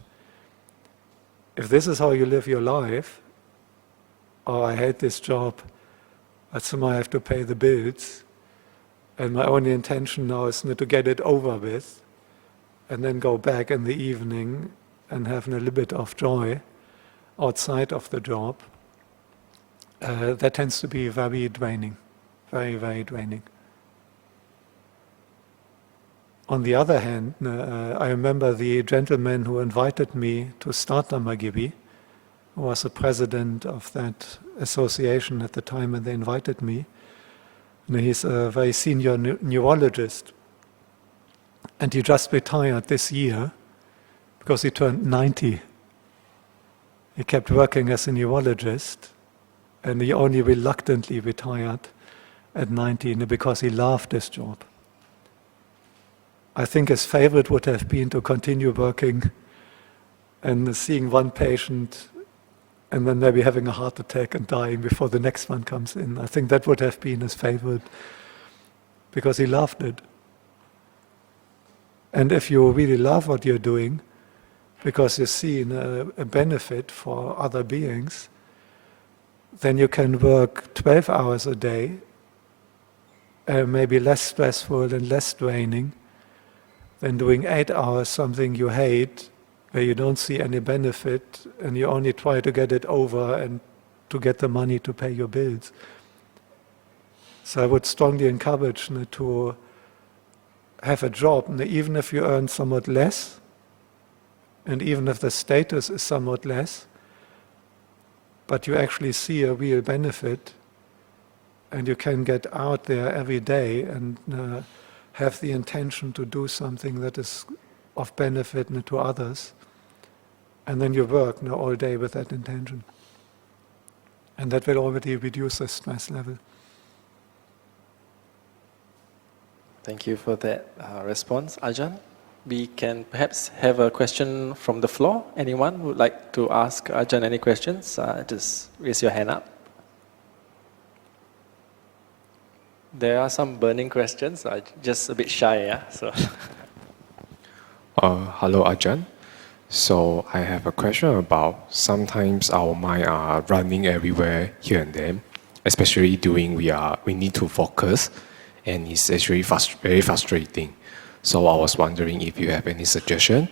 If this is how you live your life, oh, I hate this job, but somehow I have to pay the bills, and my only intention now is to get it over with, and then go back in the evening and have a little bit of joy outside of the job, that tends to be very draining, very, very draining. On the other hand, I remember the gentleman who invited me to start Dhammagiri, who was the president of that association at the time when they invited me. And he's a very senior neurologist. And he just retired this year because he turned 90. He kept working as a neurologist, and he only reluctantly retired at 90 because he loved his job. I think his favorite would have been to continue working and seeing one patient and then maybe having a heart attack and dying before the next one comes in. I think that would have been his favorite because he loved it. And if you really love what you're doing, because you see a benefit for other beings, then you can work 12 hours a day, maybe less stressful and less draining than doing 8 hours something you hate, where you don't see any benefit and you only try to get it over and to get the money to pay your bills. So I would strongly encourage to have a job, even if you earn somewhat less, and even if the status is somewhat less, but you actually see a real benefit, and you can get out there every day and have the intention to do something that is of benefit to others, and then you work all day with that intention. And that will already reduce the stress level. Thank you for that response, Ajahn. We can perhaps have a question from the floor. Anyone would like to ask Ajahn any questions? Just raise your hand up. There are some burning questions. Just a bit shy, yeah. So. Hello, Ajahn. So I have a question about sometimes our mind are running everywhere here and there, especially during we need to focus, and it's actually very frustrating. So I was wondering if you have any suggestion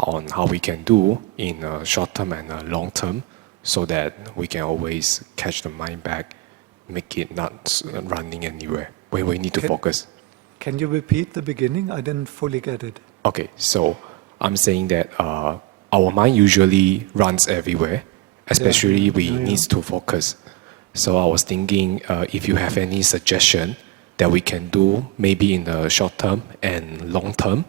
on how we can do in a short term and a long term, so that we can always catch the mind back, make it not running anywhere when we need to focus. Can you repeat the beginning? I didn't fully get it. Okay, so I'm saying that our mind usually runs everywhere, especially we need to focus. So I was thinking if you have any suggestion that we can do maybe in the short term and long term,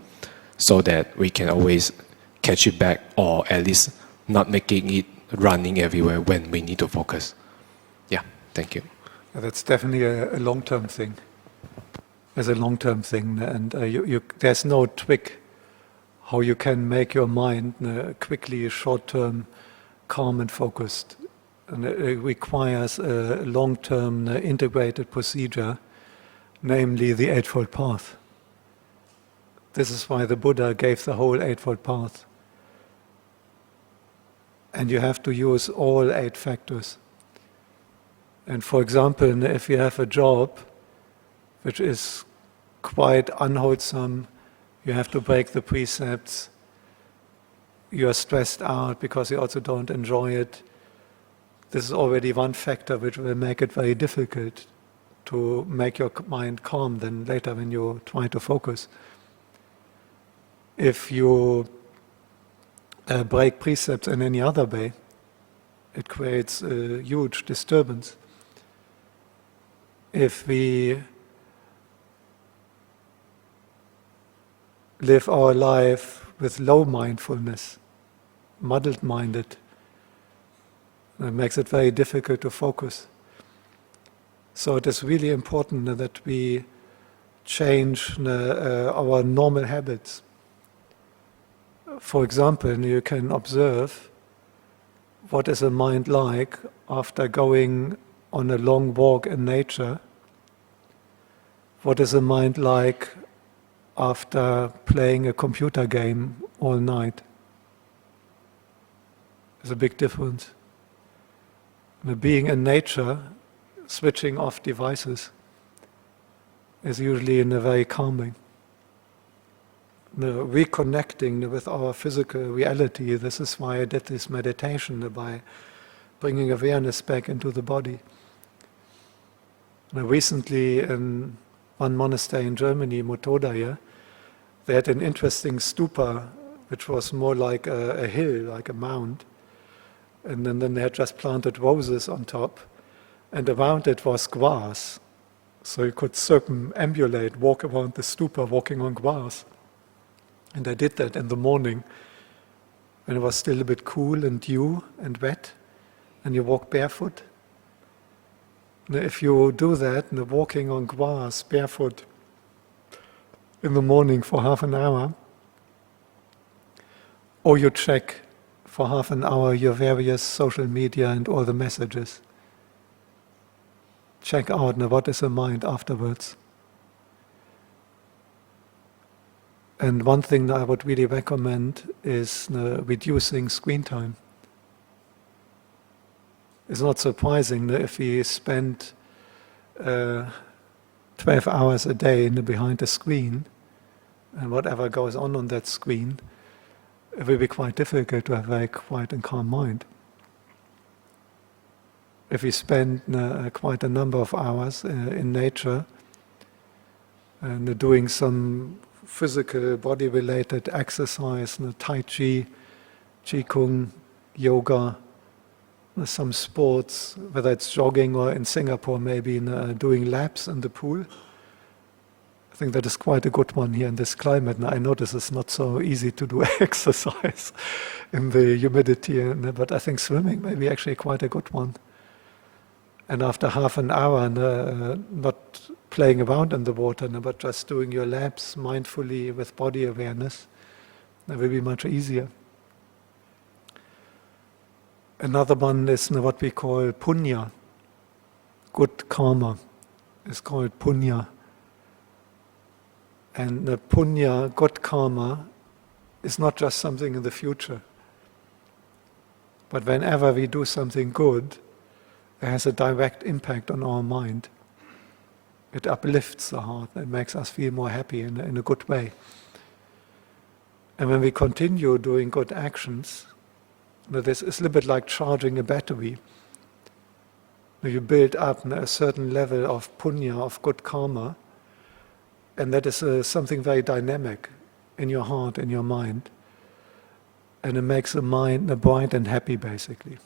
so that we can always catch it back, or at least not making it running everywhere when we need to focus. Yeah, thank you. That's definitely a long-term thing. It's a long-term thing, and there's no trick how you can make your mind quickly short-term calm and focused. And it requires a long-term integrated procedure, namely the Eightfold Path. This is why the Buddha gave the whole Eightfold Path. And you have to use all 8 factors. And for example, if you have a job which is quite unwholesome, you have to break the precepts, you are stressed out because you also don't enjoy it, this is already one factor which will make it very difficult to make your mind calm then later when you try to focus. If you break precepts in any other way, it creates a huge disturbance. If we live our life with low mindfulness, muddled-minded, it makes it very difficult to focus. So it is really important that we change our normal habits. For example, you can observe what is a mind like after going on a long walk in nature. What is a mind like after playing a computer game all night? There's a big difference. Being in nature, switching off devices, is usually very calming. Reconnecting with our physical reality, this is why I did this meditation, by bringing awareness back into the body. Recently in one monastery in Germany, Motodaya, they had an interesting stupa, which was more like a hill, like a mound. And then they had just planted roses on top, and around it was grass. So you could circumambulate, walk around the stupa, walking on grass. And I did that in the morning, when it was still a bit cool and dew and wet, and you walk barefoot. Now, if you do that, walking on grass barefoot in the morning for half an hour, or you check for half an hour your various social media and all the messages. Check out what is the mind afterwards. And one thing that I would really recommend is reducing screen time. It's not surprising that if we spend 12 hours a day behind a screen, and whatever goes on that screen, it will be quite difficult to have a very quiet and calm mind. If we spend quite a number of hours in nature and doing some physical body-related exercise, Tai Chi, Qigong, yoga, some sports, whether it's jogging or in Singapore maybe doing laps in the pool. I think that is quite a good one here in this climate. And I notice it's not so easy to do exercise in the humidity, but I think swimming may be actually quite a good one. And after half an hour, not playing around in the water, but just doing your laps mindfully with body awareness, that will be much easier. Another one is what we call punya. Good karma is called punya. And the punya, good karma, is not just something in the future. But whenever we do something good, it has a direct impact on our mind. It uplifts the heart, it makes us feel more happy in a good way. And when we continue doing good actions, this is a little bit like charging a battery. You build up a certain level of punya, of good karma, and that is something very dynamic in your heart, in your mind. And it makes the mind bright and happy, basically.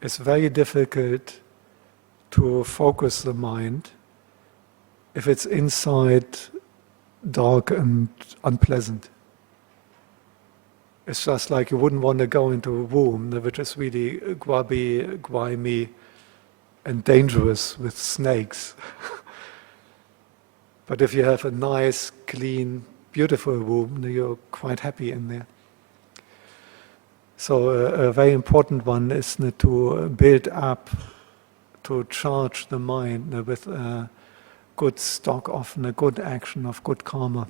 It's very difficult to focus the mind if it's inside dark and unpleasant. It's just like you wouldn't want to go into a room which is really grubby, grimy, and dangerous with snakes. But if you have a nice, clean, beautiful room, you're quite happy in there. So a very important one is to build up, to charge the mind with a good stock of a good action, of good karma.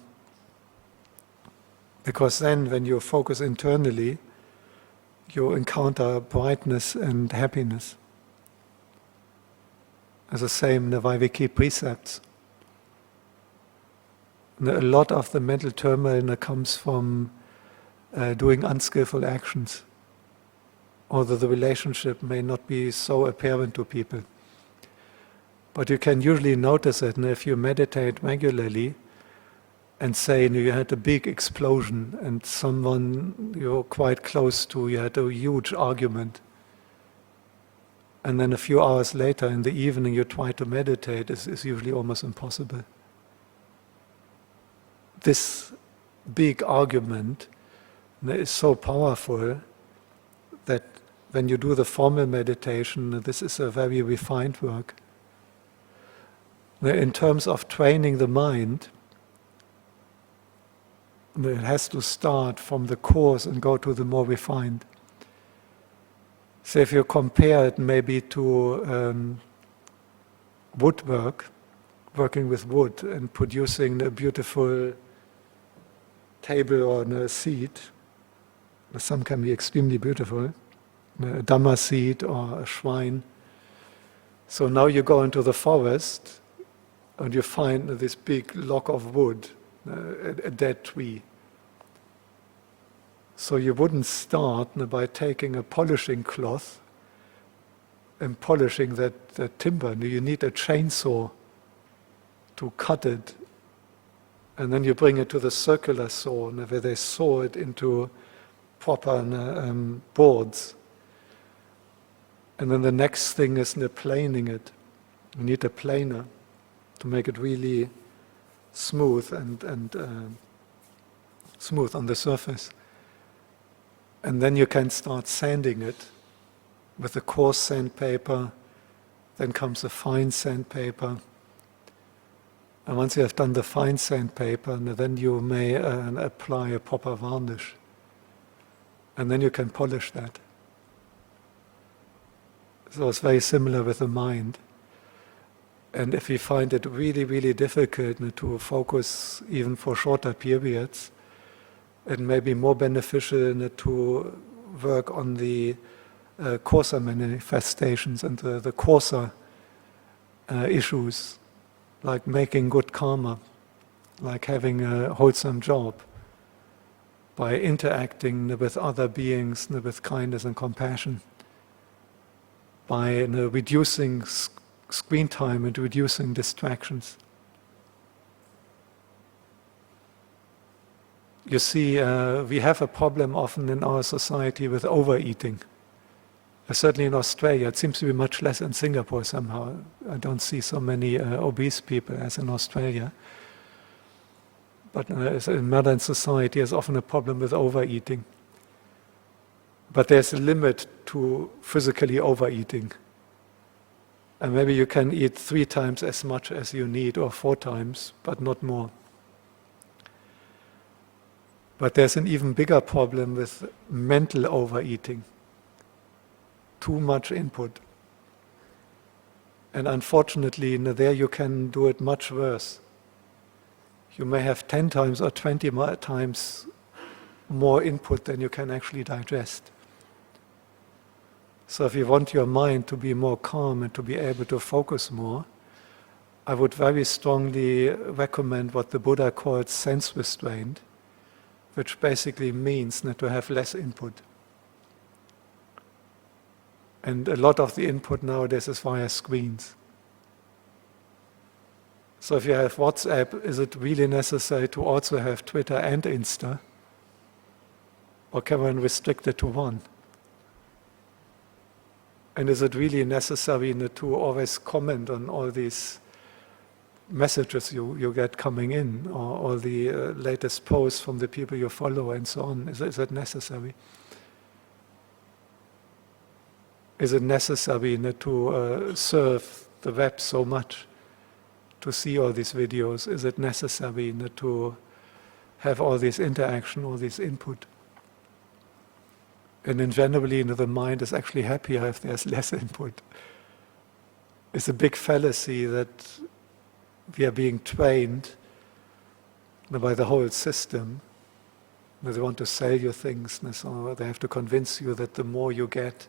Because then when you focus internally, you encounter brightness and happiness. As the same, the why we keep precepts. A lot of the mental turmoil comes from doing unskillful actions, although the relationship may not be so apparent to people. But you can usually notice it, and if you meditate regularly, and say you had a big explosion and someone you're quite close to, you had a huge argument. And then a few hours later in the evening you try to meditate, is usually almost impossible. This big argument is so powerful that when you do the formal meditation, this is a very refined work. In terms of training the mind, it has to start from the coarse and go to the more refined. So if you compare it maybe to woodwork, working with wood and producing a beautiful table or a seat, some can be extremely beautiful, a Dhamma seat or a shrine. So now you go into the forest and you find this big log of wood, a dead tree. So you wouldn't start by taking a polishing cloth and polishing that timber. You need a chainsaw to cut it. And then you bring it to the circular saw, where they saw it into proper boards. And then the next thing is planing it. You need a planer to make it really smooth and smooth on the surface. And then you can start sanding it with the coarse sandpaper. Then comes the fine sandpaper. And once you have done the fine sandpaper, then you may apply a proper varnish. And then you can polish that. So it's very similar with the mind. And if we find it really, really difficult to focus even for shorter periods, it may be more beneficial to work on the coarser manifestations and the coarser issues, like making good karma, like having a wholesome job, by interacting with other beings with kindness and compassion, by reducing screen time and reducing distractions. You see, we have a problem often in our society with overeating. Certainly in Australia, it seems to be much less in Singapore somehow. I don't see so many obese people as in Australia. But in modern society, there's often a problem with overeating. But there's a limit to physically overeating. And maybe you can eat 3 times as much as you need, or 4 times, but not more. But there's an even bigger problem with mental overeating. Too much input. And unfortunately, there you can do it much worse. You may have 10 times or 20 times more input than you can actually digest. So if you want your mind to be more calm and to be able to focus more, I would very strongly recommend what the Buddha called sense restraint, which basically means to have less input. And a lot of the input nowadays is via screens. So if you have WhatsApp, is it really necessary to also have Twitter and Insta? Or can one restrict it to one? And is it really necessary to always comment on all these messages you get coming in, or all the latest posts from the people you follow and so on? Is it necessary? Is it necessary to surf the web so much, to see all these videos? Is it necessary to have all this interaction, all this input? And in generally, the mind is actually happier if there's less input. It's a big fallacy that we are being trained by the whole system. They want to sell you things, so they have to convince you that the more you get,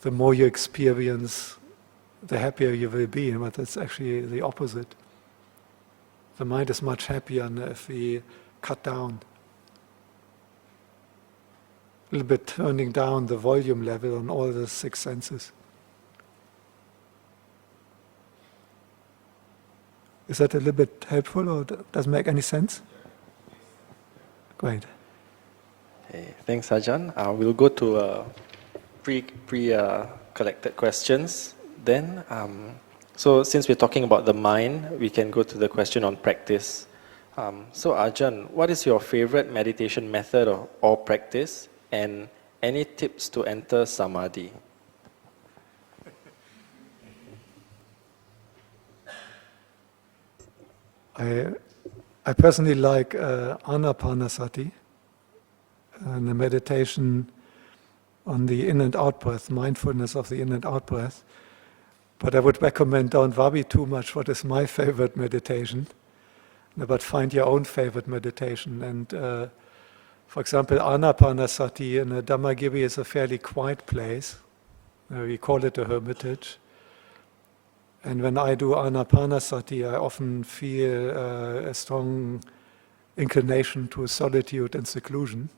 the more you experience, the happier you will be. But it's actually the opposite. The mind is much happier if we cut down. A little bit turning down the volume level on all the 6 senses. Is that a little bit helpful, or doesn't make any sense? Great. Hey, thanks, Ajahn. We'll go to collected questions then. So since we're talking about the mind, we can go to the question on practice. So Ajahn, what is your favorite meditation method or practice? And any tips to enter samadhi? I personally like anapanasati, and the meditation on the in and out breath, mindfulness of the in and out breath. But I would recommend don't worry too much what is my favorite meditation, but find your own favorite meditation. And for example, anapanasati in a Dhammagiri is a fairly quiet place. We call it a hermitage. And when I do anapanasati, I often feel a strong inclination to solitude and seclusion,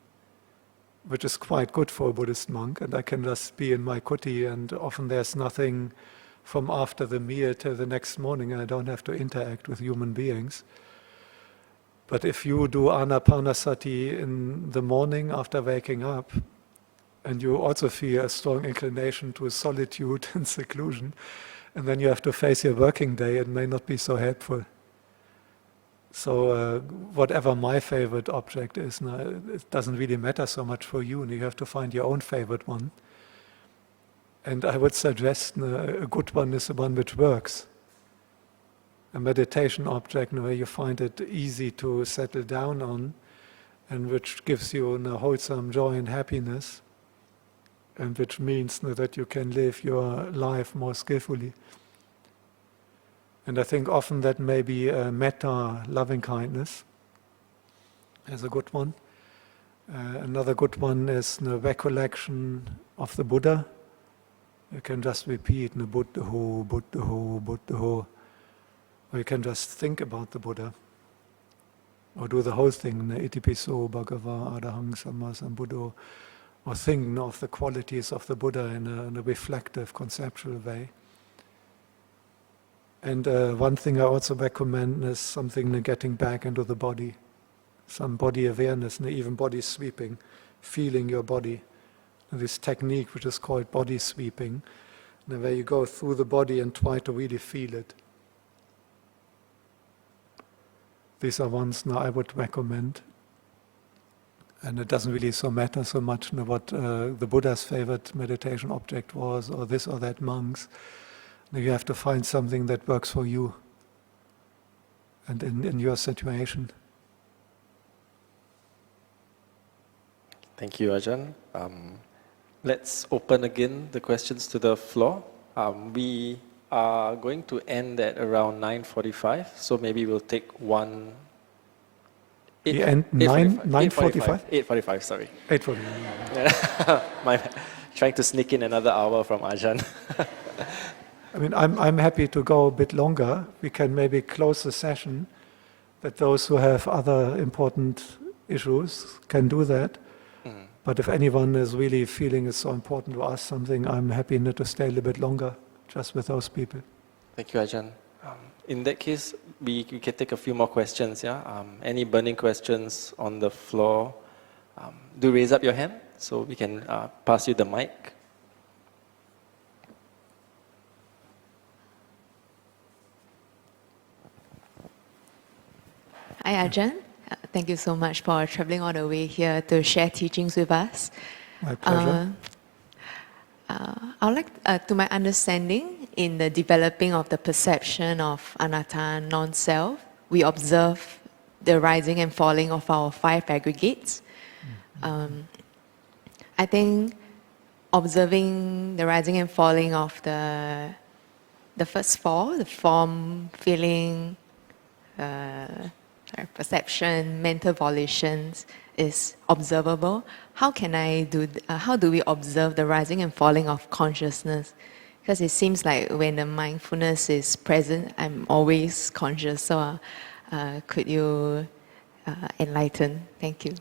which is quite good for a Buddhist monk. And I can just be in my kuti, and often there's nothing from after the meal till the next morning. I don't have to interact with human beings. But if you do anapanasati in the morning after waking up, and you also feel a strong inclination to solitude and seclusion, and then you have to face your working day, it may not be so helpful. So whatever my favorite object is, it doesn't really matter so much for you, and you have to find your own favorite one. And I would suggest a good one is the one which works. A meditation object where you find it easy to settle down on, and which gives you wholesome joy and happiness, and which means that you can live your life more skillfully. And I think often that may be metta, loving kindness, as a good one. Another good one is the recollection of the Buddha. You can just repeat Buddha-ho, Buddha-ho, Buddha-ho. Or you can just think about the Buddha. Or do the whole thing, Itipiso, Bhagava, Arahang, Samma Sambuddho. Or think of the qualities of the Buddha in a reflective, conceptual way. And one thing I also recommend is something getting back into the body. Some body awareness, even body sweeping, feeling your body. And this technique which is called body sweeping, where you go through the body and try to really feel it. These are ones now I would recommend. And it doesn't really matter so much what the Buddha's favorite meditation object was, or this or that monk's. You have to find something that works for you and in your situation. Thank you, Ajahn. Let's open again the questions to the floor. We are going to end at around 9:45, so maybe we'll take one. We end 9:45? 8:45, sorry. 8:45. My, trying to sneak in another hour from Ajahn. I mean, I'm happy to go a bit longer. We can maybe close the session, that those who have other important issues can do that. But if anyone is really feeling it's so important to ask something, I'm happy to stay a little bit longer just with those people. Thank you, Ajahn. In that case, we can take a few more questions. Yeah. Any burning questions on the floor? Do raise up your hand so we can pass you the mic. Hi, Ajahn. Thank you so much for traveling all the way here to share teachings with us. My pleasure. I would like, to my understanding, in the developing of the perception of anatta, non-self, we observe the rising and falling of our 5 aggregates. I think observing the rising and falling of the first 4, the form, feeling, perception, mental volitions, is observable. How can I how do we observe the rising and falling of consciousness? Because it seems like when the mindfulness is present, I'm always conscious. So could you enlighten? Thank you.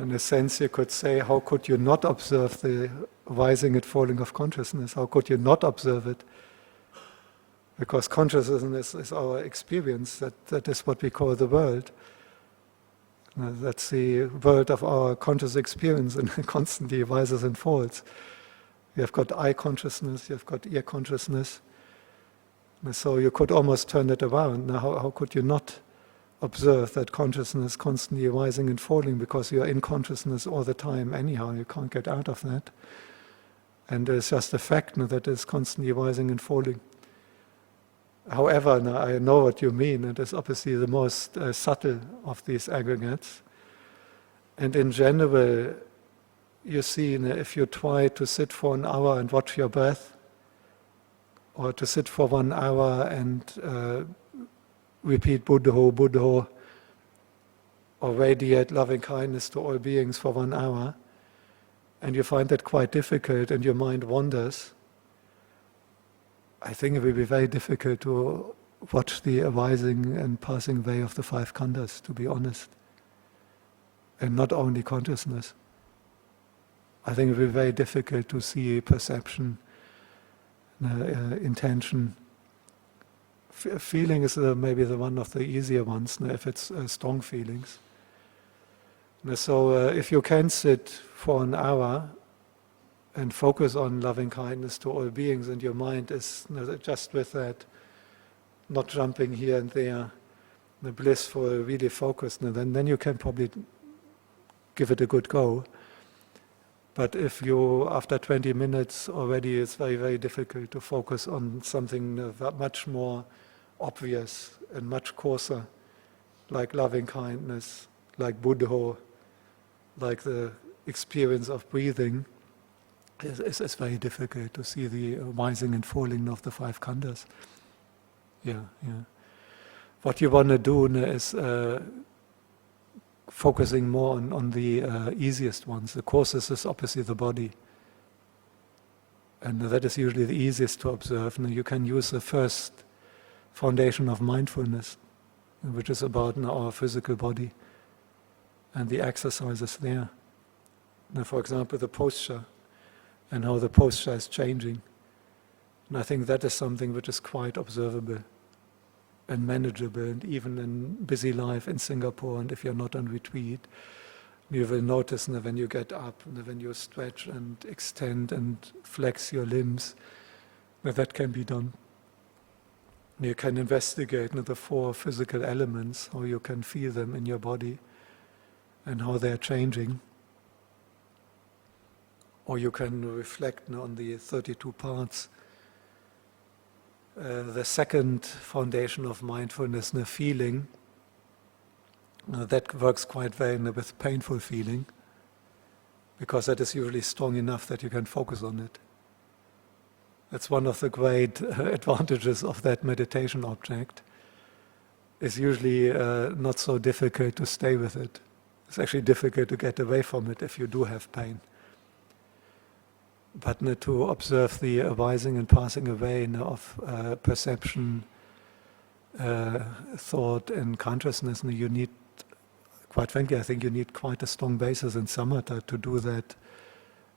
In a sense, you could say, how could you not observe the rising and falling of consciousness? How could you not observe it? Because consciousness is our experience, that is what we call the world. That's the world of our conscious experience, and it constantly rises and falls. You have got eye consciousness, you have got ear consciousness. And so you could almost turn it around. Now, how could you not observe that consciousness constantly rising and falling, because you're in consciousness all the time anyhow, you can't get out of that. And it's just a fact that it's constantly rising and falling. However, now I know what you mean, it is obviously the most subtle of these aggregates. And in general, you see, if you try to sit for an hour and watch your breath, or to sit for 1 hour and repeat Buddho, Buddho, or radiate loving kindness to all beings for 1 hour, and you find that quite difficult and your mind wanders, I think it will be very difficult to watch the arising and passing away of the 5 khandhas, to be honest. And not only consciousness. I think it will be very difficult to see perception, intention. Feeling is maybe the one of the easier ones, if it's strong feelings. So if you can sit for an hour and focus on loving kindness to all beings, and your mind is just with that, not jumping here and there, the blissful, really focused, then you can probably give it a good go. But if you, after 20 minutes already, it's very, very difficult to focus on something much more obvious and much coarser, like loving kindness, like Buddho, like the experience of breathing. It's very difficult to see the rising and falling of the 5 khandhas. Yeah. What you want to do is focusing more on the easiest ones. The coarsest is obviously the body. And that is usually the easiest to observe. And you can use the first foundation of mindfulness, which is about our physical body and the exercises there. Now, for example, the posture, and how the posture is changing. And I think that is something which is quite observable and manageable, and even in busy life in Singapore, and if you're not on retreat, you will notice when you get up, when you stretch and extend and flex your limbs, that can be done. You can investigate the 4 physical elements, how you can feel them in your body and how they're changing. Or you can reflect on the 32 parts The second foundation of mindfulness, the feeling, that works quite well with painful feeling, because that is usually strong enough that you can focus on it. That's one of the great advantages of that meditation object. It's usually not so difficult to stay with it. It's actually difficult to get away from it if you do have pain. But to observe the arising and passing away of perception, thought and consciousness, you need, quite frankly, I think you need quite a strong basis in samatha to do that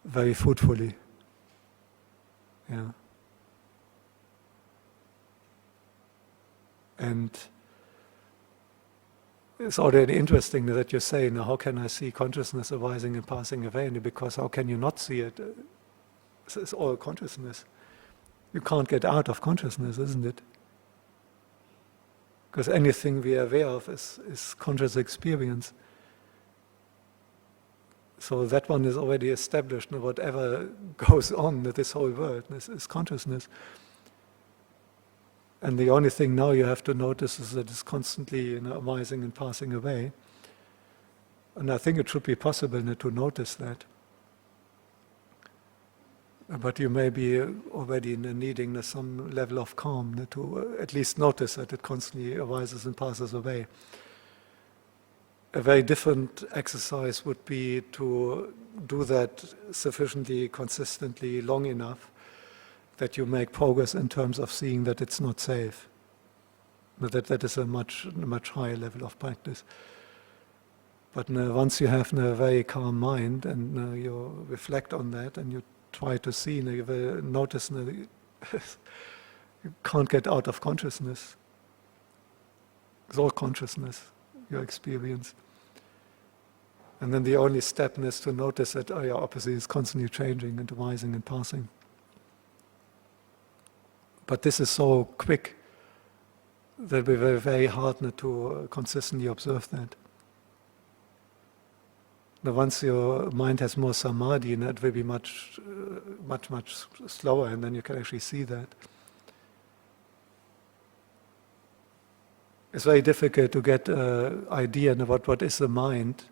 very fruitfully. Yeah. And it's already interesting that you say, now how can I see consciousness arising and passing away? Because how can you not see it? It's all consciousness. You can't get out of consciousness, isn't it? Because anything we are aware of is conscious experience. So that one is already established. And whatever goes on in this whole world is consciousness. And the only thing now you have to notice is that it's constantly arising and passing away. And I think it should be possible to notice that. But you may be already needing some level of calm to at least notice that it constantly arises and passes away. A very different exercise would be to do that sufficiently consistently long enough that you make progress in terms of seeing that it's not safe. That is a much higher level of practice. But once you have a very calm mind and you reflect on that and you try to see, you will notice you can't get out of consciousness. It's all consciousness, your experience. And then the only step is to notice that your opposite is constantly changing and arising and passing. But this is so quick that it will be very, very hard to consistently observe that. Now, once your mind has more samadhi, it will be much slower, and then you can actually see that. It's very difficult to get an idea about what is the mind,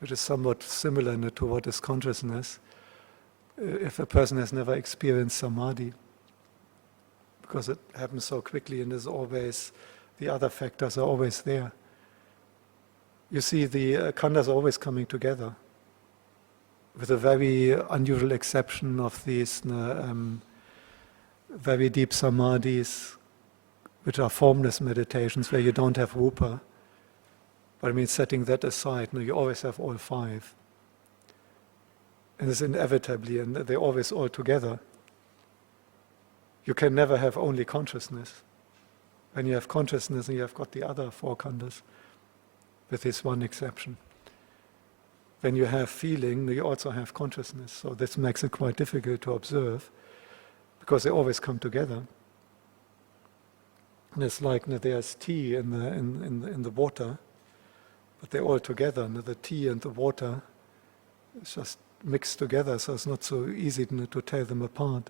which is somewhat similar to what is consciousness, if a person has never experienced samadhi, because it happens so quickly and is always, the other factors are always there. You see, the khandhas are always coming together, with a very unusual exception of these very deep samadhis, which are formless meditations where you don't have rupa. But I mean, setting that aside, you always have all five. And it's inevitably, and they're always all together. You can never have only consciousness. When you have consciousness, you have got the other four khandhas, with this one exception. When you have feeling, you also have consciousness. So this makes it quite difficult to observe, because they always come together. And it's like there's tea in the water, but they're all together. And the tea and the water is just mixed together, so it's not so easy to tell them apart.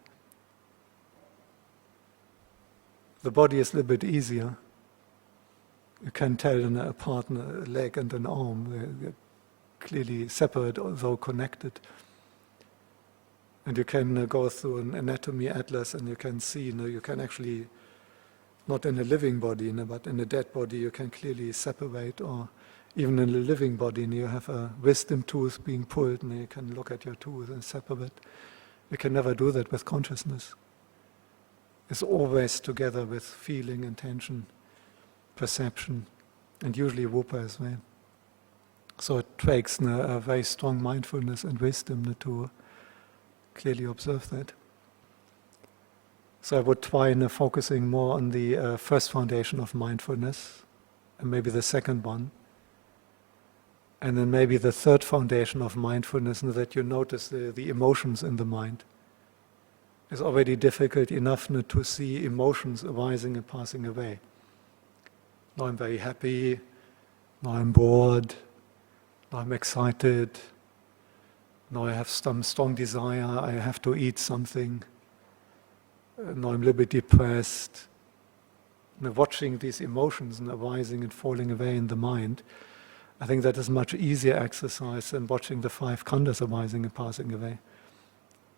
The body is a little bit easier. You can tell apart a leg and an arm. They're clearly separate, although connected. And you can go through an anatomy atlas and you can see, you can actually, not in a living body, but in a dead body, you can clearly separate. Or even in a living body, you have a wisdom tooth being pulled and you can look at your tooth and separate. You can never do that with consciousness. It's always together with feeling, intention, perception, and usually rupa as well. So it takes a very strong mindfulness and wisdom to clearly observe that. So I would try focusing more on the first foundation of mindfulness, and maybe the second one, and then maybe the third foundation of mindfulness, and that you notice the emotions in the mind. It's already difficult enough to see emotions arising and passing away. Now I'm very happy, now I'm bored, now I'm excited, now I have some strong desire, I have to eat something. no, I'm a little bit depressed. Watching these emotions arising and falling away in the mind, I think that is much easier exercise than watching the 5 khandhas arising and passing away.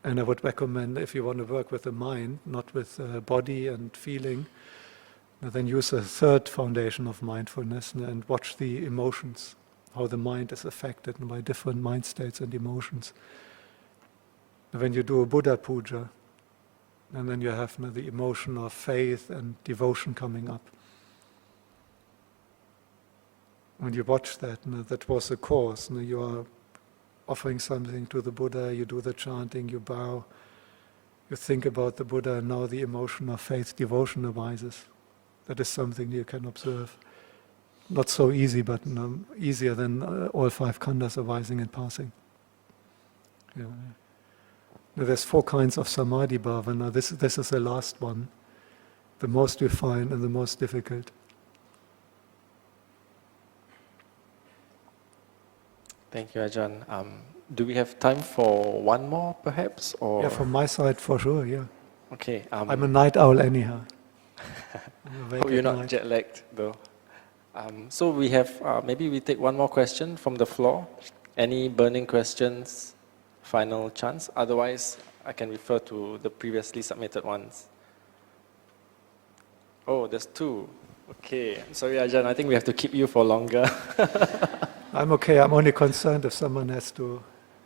And I would recommend, if you want to work with the mind, not with body and feeling, then use a third foundation of mindfulness and watch the emotions, how the mind is affected by different mind states and emotions. When you do a Buddha puja, and then you have the emotion of faith and devotion coming up. When you watch that, that was the course. You are offering something to the Buddha, you do the chanting, you bow, you think about the Buddha, and now the emotion of faith, devotion arises. That is something you can observe. Not so easy, but easier than all 5 khandhas arising and passing. Yeah. Now, there's 4 kinds of samadhi bhavana. This is the last one, the most refined and the most difficult. Thank you, Ajahn. Do we have time for one more, perhaps? Or? Yeah, from my side, for sure, yeah. Okay. I'm a night owl anyhow. Hope you're not jet-lagged, though. So we have, maybe we take one more question from the floor. Any burning questions? Final chance. Otherwise, I can refer to the previously submitted ones. Oh, there's 2. Okay. Sorry, Ajahn. I think we have to keep you for longer. I'm okay. I'm only concerned if someone has to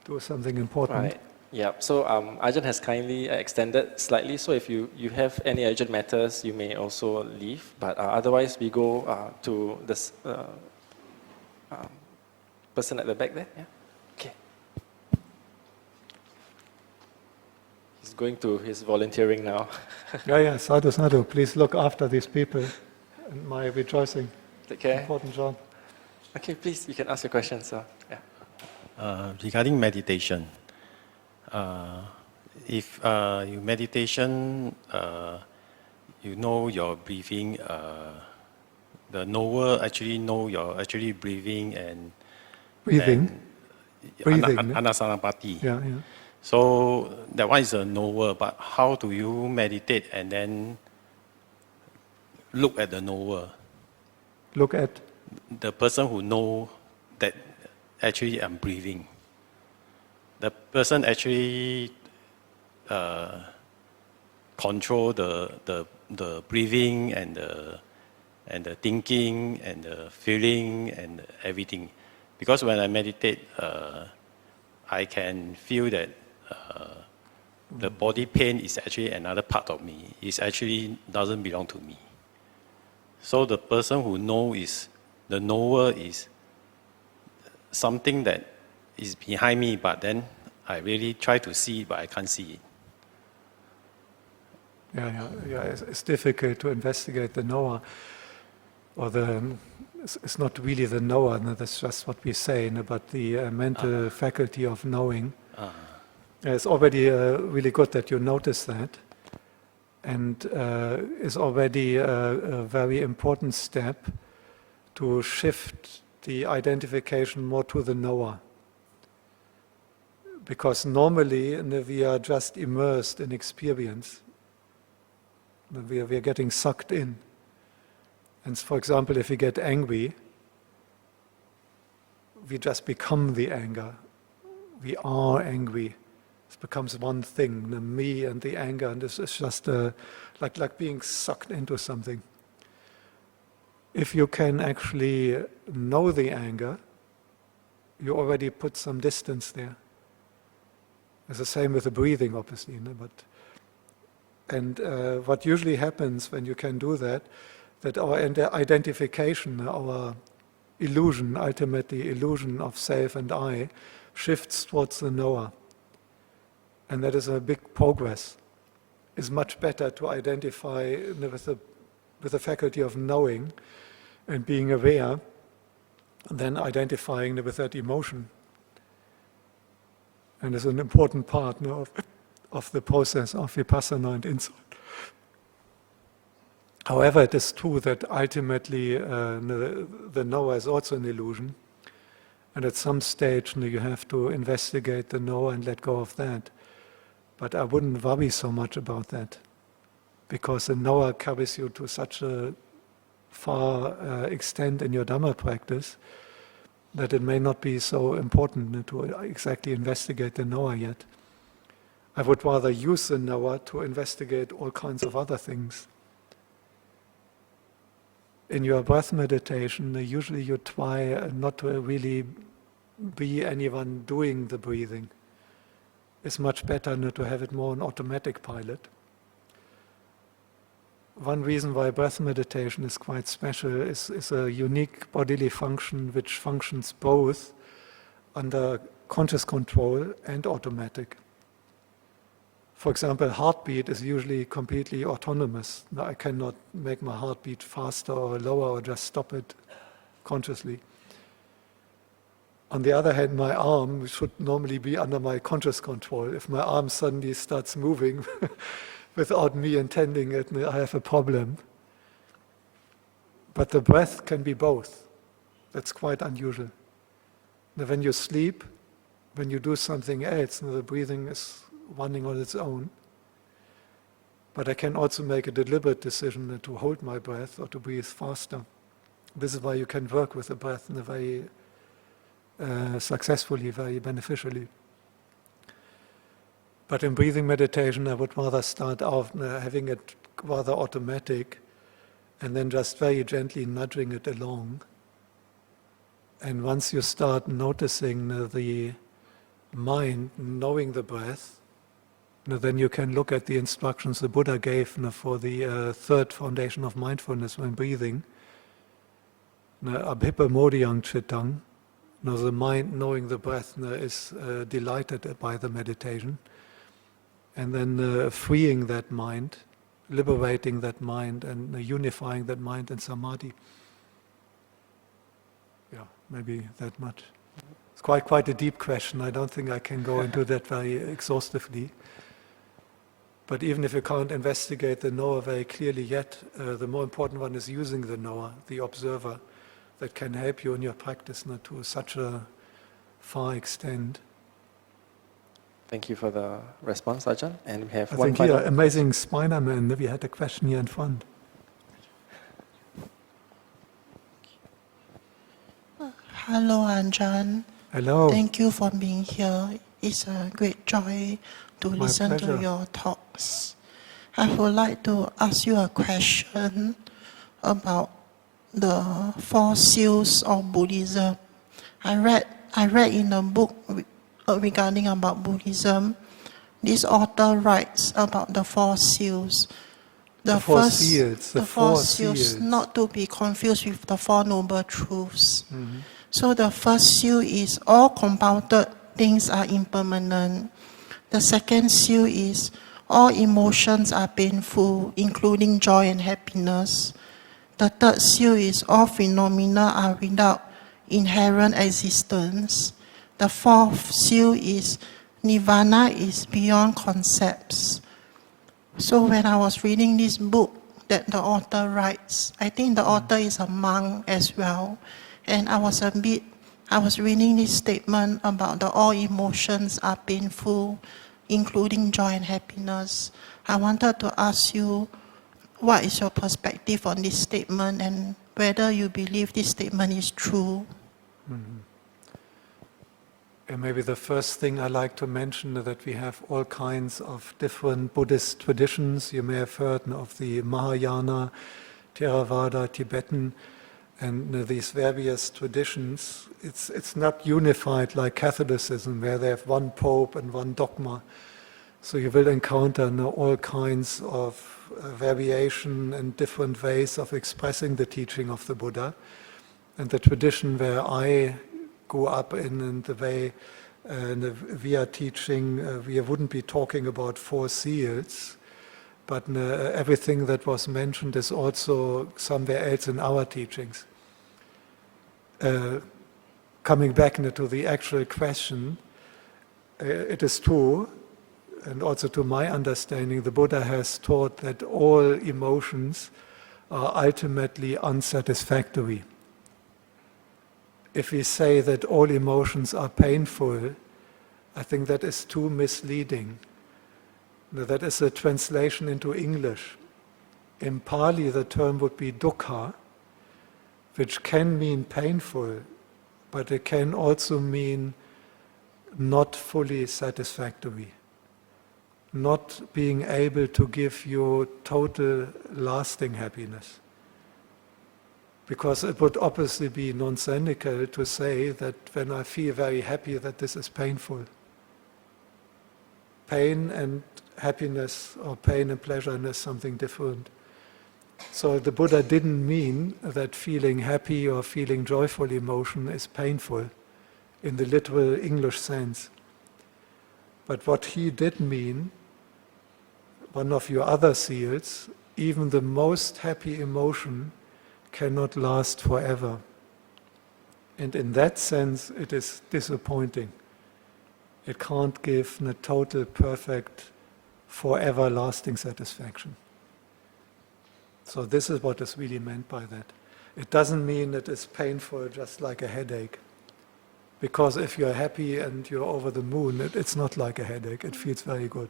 do something important. Right. Yeah. So Ajahn has kindly extended slightly. So if you have any urgent matters, you may also leave. But otherwise, we go to this person at the back there. Yeah. Okay. He's going to his volunteering now. Yeah, sadhu, sadhu. Please look after these people and my rejoicing. Take care. Important job. Okay, please, you can ask your question, sir. Yeah. Regarding meditation, if you meditation, you know your breathing, the knower actually know you're actually breathing and breathing. Anasanapati. Yeah. So that one is a knower, but how do you meditate and then look at the knower? Look at the person who know that actually I'm breathing. The person actually control the breathing and the thinking and the feeling and everything. Because when I meditate, I can feel that the body pain is actually another part of me. It actually doesn't belong to me. So the person who knows the knower is something that is behind me, but then I really try to see it, but I can't see it. Yeah. It's difficult to investigate the knower, or it's not really the knower. No, that's just what we say. No, but the mental faculty of knowing. It's already really good that you notice that, and is already a very important step to shift the identification more to the knower. Because normally we are just immersed in experience. We are getting sucked in. And for example, if we get angry, we just become the anger. We are angry. It becomes one thing, the me and the anger, and this is just like being sucked into something. If you can actually know the anger, you already put some distance there. It's the same with the breathing, obviously. And what usually happens when you can do that our identification, our illusion, ultimately illusion of self and I, shifts towards the knower. And that is a big progress. It's much better to identify with the faculty of knowing and being aware than identifying with that emotion. And it's an important part of the process of vipassana and insight. However, it is true that ultimately the knower is also an illusion. And at some stage you have to investigate the knower and let go of that. But I wouldn't worry so much about that. because the Noah carries you to such a far extent in your Dhamma practice that it may not be so important to exactly investigate the Noah yet. I would rather use the Noah to investigate all kinds of other things. In your breath meditation, usually you try not to really be anyone doing the breathing. It's much better to have it more on automatic pilot. One reason why breath meditation is quite special is a unique bodily function which functions both under conscious control and automatic. For example, heartbeat is usually completely autonomous. Now, I cannot make my heartbeat faster or lower or just stop it consciously. On the other hand, my arm should normally be under my conscious control. If my arm suddenly starts moving without me intending it, I have a problem. But the breath can be both. That's quite unusual. Now, when you sleep, when you do something else, the breathing is running on its own. But I can also make a deliberate decision to hold my breath or to breathe faster. This is why you can work with the breath in a very successfully, very beneficially. But in breathing meditation, I would rather start off having it rather automatic and then just very gently nudging it along. And once you start noticing the mind, knowing the breath, then you can look at the instructions the Buddha gave for the third foundation of mindfulness when breathing. Abhipamodiyang chittang. Now the mind, knowing the breath, is delighted by the meditation. And then freeing that mind, liberating that mind, and unifying that mind in samadhi. Yeah, maybe that much. It's quite a deep question. I don't think I can go into that very exhaustively. But even if you can't investigate the knower very clearly yet, the more important one is using the knower, the observer, that can help you in your practice to such a far extent. Thank you for the response, Ajahn. And we have I one think final. here, amazing Spider-Man, we had a question here in front. Hello, Ajahn. Hello. Thank you for being here. It's a great joy to My listen pleasure. to your talks. I would like to ask you a question about the four seals of Buddhism. I read in a book regarding about Buddhism. This author writes about the four seals. The four seals, not to be confused with the Four Noble Truths. Mm-hmm. So the first seal is all compounded things are impermanent. The second seal is all emotions are painful, including joy and happiness. The third seal is all phenomena are without inherent existence. The fourth seal is nirvana is beyond concepts. So when I was reading this book that the author writes, I think the author is a monk as well. And I was reading this statement about the all emotions are painful, including joy and happiness. I wanted to ask you, what is your perspective on this statement and whether you believe this statement is true? Mm-hmm. And maybe the first thing I like to mention is that we have all kinds of different Buddhist traditions. You may have heard of the Mahayana, Theravada, Tibetan, and these various traditions. It's not unified like Catholicism, where they have one pope and one dogma. So you will encounter all kinds of variation and different ways of expressing the teaching of the Buddha. And the tradition where I grew up in and the way we are teaching, we wouldn't be talking about four seals, but everything that was mentioned is also somewhere else in our teachings. Coming back to the actual question, it is true, and also to my understanding, the Buddha has taught that all emotions are ultimately unsatisfactory. If we say that all emotions are painful, I think that is too misleading. That is a translation into English. In Pali, the term would be dukkha, which can mean painful, but it can also mean not fully satisfactory, not being able to give you total lasting happiness. Because it would obviously be nonsensical to say that when I feel very happy that this is painful. Pain and happiness, or pain and pleasure, is something different. So the Buddha didn't mean that feeling happy or feeling joyful emotion is painful in the literal English sense. But what he did mean, one of your other seals, even the most happy emotion cannot last forever. And in that sense, it is disappointing. It can't give a total, perfect, forever lasting satisfaction. So this is what is really meant by that. It doesn't mean it is painful just like a headache. Because if you're happy and you're over the moon, it's not like a headache. It feels very good.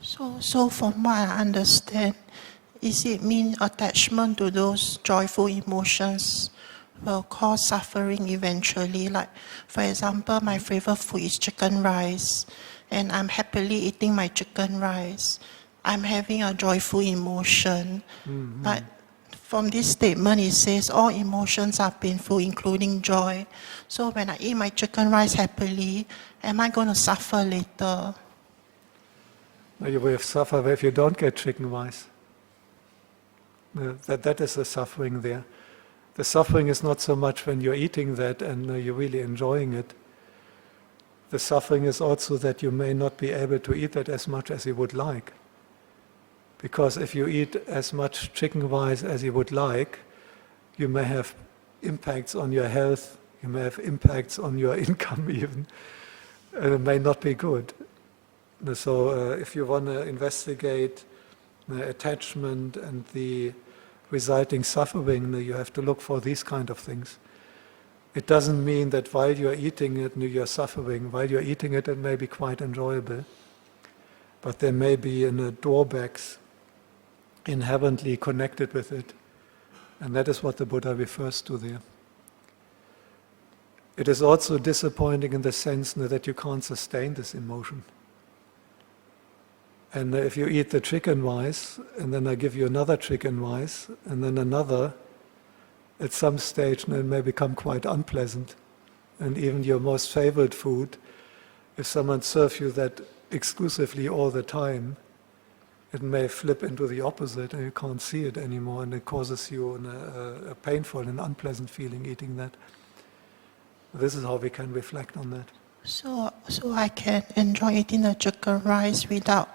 So from what I understand, is it mean attachment to those joyful emotions will cause suffering eventually? Like, for example, my favorite food is chicken rice, and I'm happily eating my chicken rice. I'm having a joyful emotion. Mm-hmm. But from this statement, it says all emotions are painful, including joy. So when I eat my chicken rice happily, am I going to suffer later? You will suffer if you don't get chicken rice. That is the suffering there. The suffering is not so much when you're eating that and you're really enjoying it. The suffering is also that you may not be able to eat it as much as you would like. Because if you eat as much chicken rice as you would like, you may have impacts on your health, you may have impacts on your income even, and it may not be good. So if you want to investigate the attachment and the resulting suffering, you have to look for these kind of things. It doesn't mean that while you're eating it, you're suffering. While you're eating it, it may be quite enjoyable. But there may be drawbacks inherently connected with it. And that is what the Buddha refers to there. It is also disappointing in the sense that you can't sustain this emotion. And if you eat the chicken rice, and then I give you another chicken rice, and then another, at some stage it may become quite unpleasant. And even your most favorite food, if someone serves you that exclusively all the time, it may flip into the opposite, and you can't see it anymore, and it causes you a painful and unpleasant feeling eating that. This is how we can reflect on that. So I can enjoy eating the chicken rice without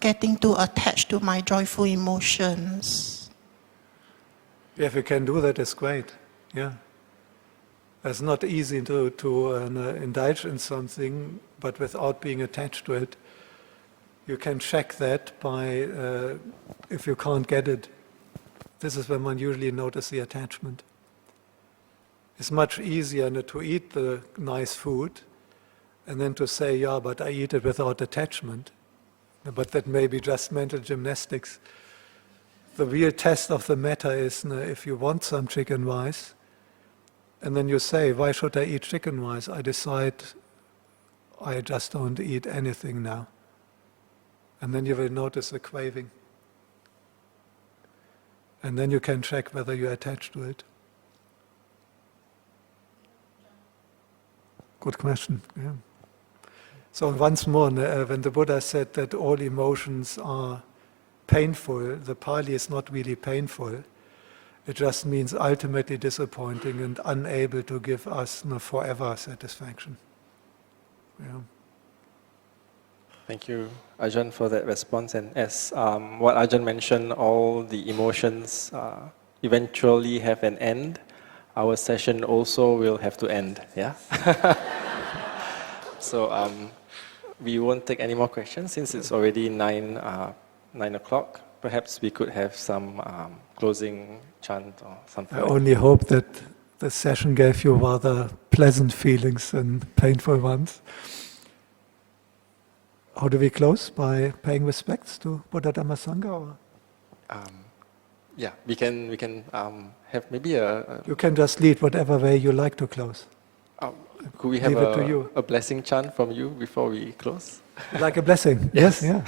getting too attached to my joyful emotions. If you can do that, it's great. Yeah. It's not easy to indulge in something, but without being attached to it. You can check that by, if you can't get it. This is when one usually notices the attachment. It's much easier to eat the nice food and then to say, yeah, but I eat it without attachment. But that may be just mental gymnastics. The real test of the matter is if you want some chicken rice, and then you say, why should I eat chicken rice? I decide I just don't eat anything now. And then you will notice the craving. And then you can check whether you're attached to it. Good question. Yeah. So once more, when the Buddha said that all emotions are painful, the Pali is not really painful. It just means ultimately disappointing and unable to give us forever satisfaction. Yeah. Thank you, Ajahn, for that response. And as what Ajahn mentioned, all the emotions eventually have an end. Our session also will have to end, yeah? So we won't take any more questions since it's already 9 o'clock. Perhaps we could have some closing chant or something. I only hope that the session gave you rather pleasant feelings than painful ones. How do we close? By paying respects to Buddha, Dhamma, Sangha? Or? Yeah, we can have maybe You can just lead whatever way you like to close. could we have Leave it to you. a blessing chant from you before we close? Like a blessing. Yes. Yeah.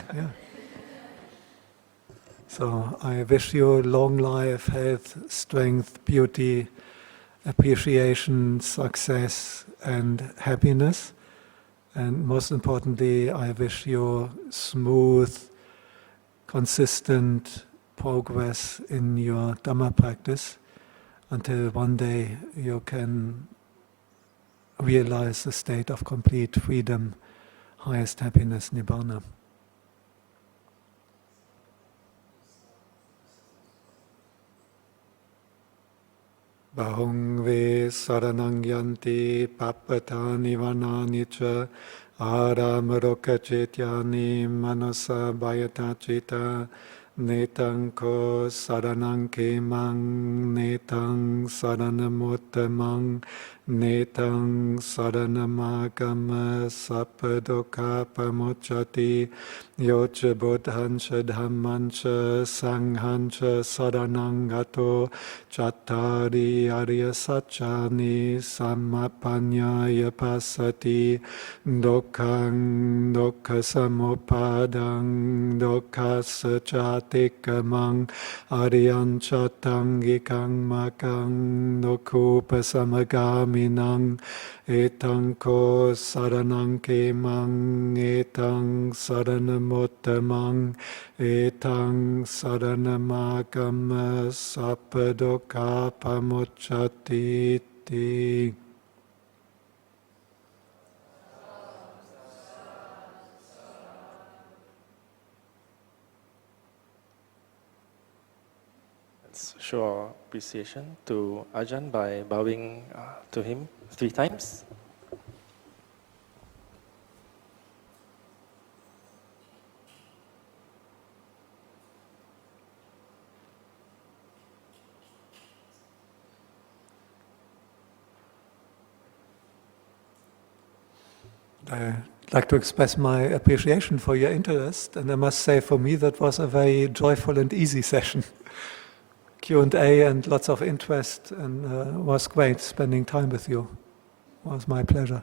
So I wish you long life, health, strength, beauty, appreciation, success, and happiness. And most importantly, I wish you smooth, consistent progress in your Dhamma practice until one day you can realize the state of complete freedom, highest happiness, Nibbana. Bahung ve saranang yanti papatani vanani cha aramaroka chetyani manasa bhayata chita netang ko saranang kemang netang saranamuttamang netang saranamagama sapadoka pamuchati yocha buddhancha dhammancha sanghancha saranang gato chattari arya satchani sammapanyaya pasati dukkhaṃ dukkha samupadang dukkhassa chatikamang aryan chattangikang makang dukkhupasamagaminang etang ko saranang kemang etang saranamuttamang etang saranamagama sapadoka pamuchati ti. Let's show our appreciation to Ajahn by bowing to him 3 times. I'd like to express my appreciation for your interest, and I must say for me that was a very joyful and easy session. Q&A and lots of interest, and was great spending time with you. It was my pleasure.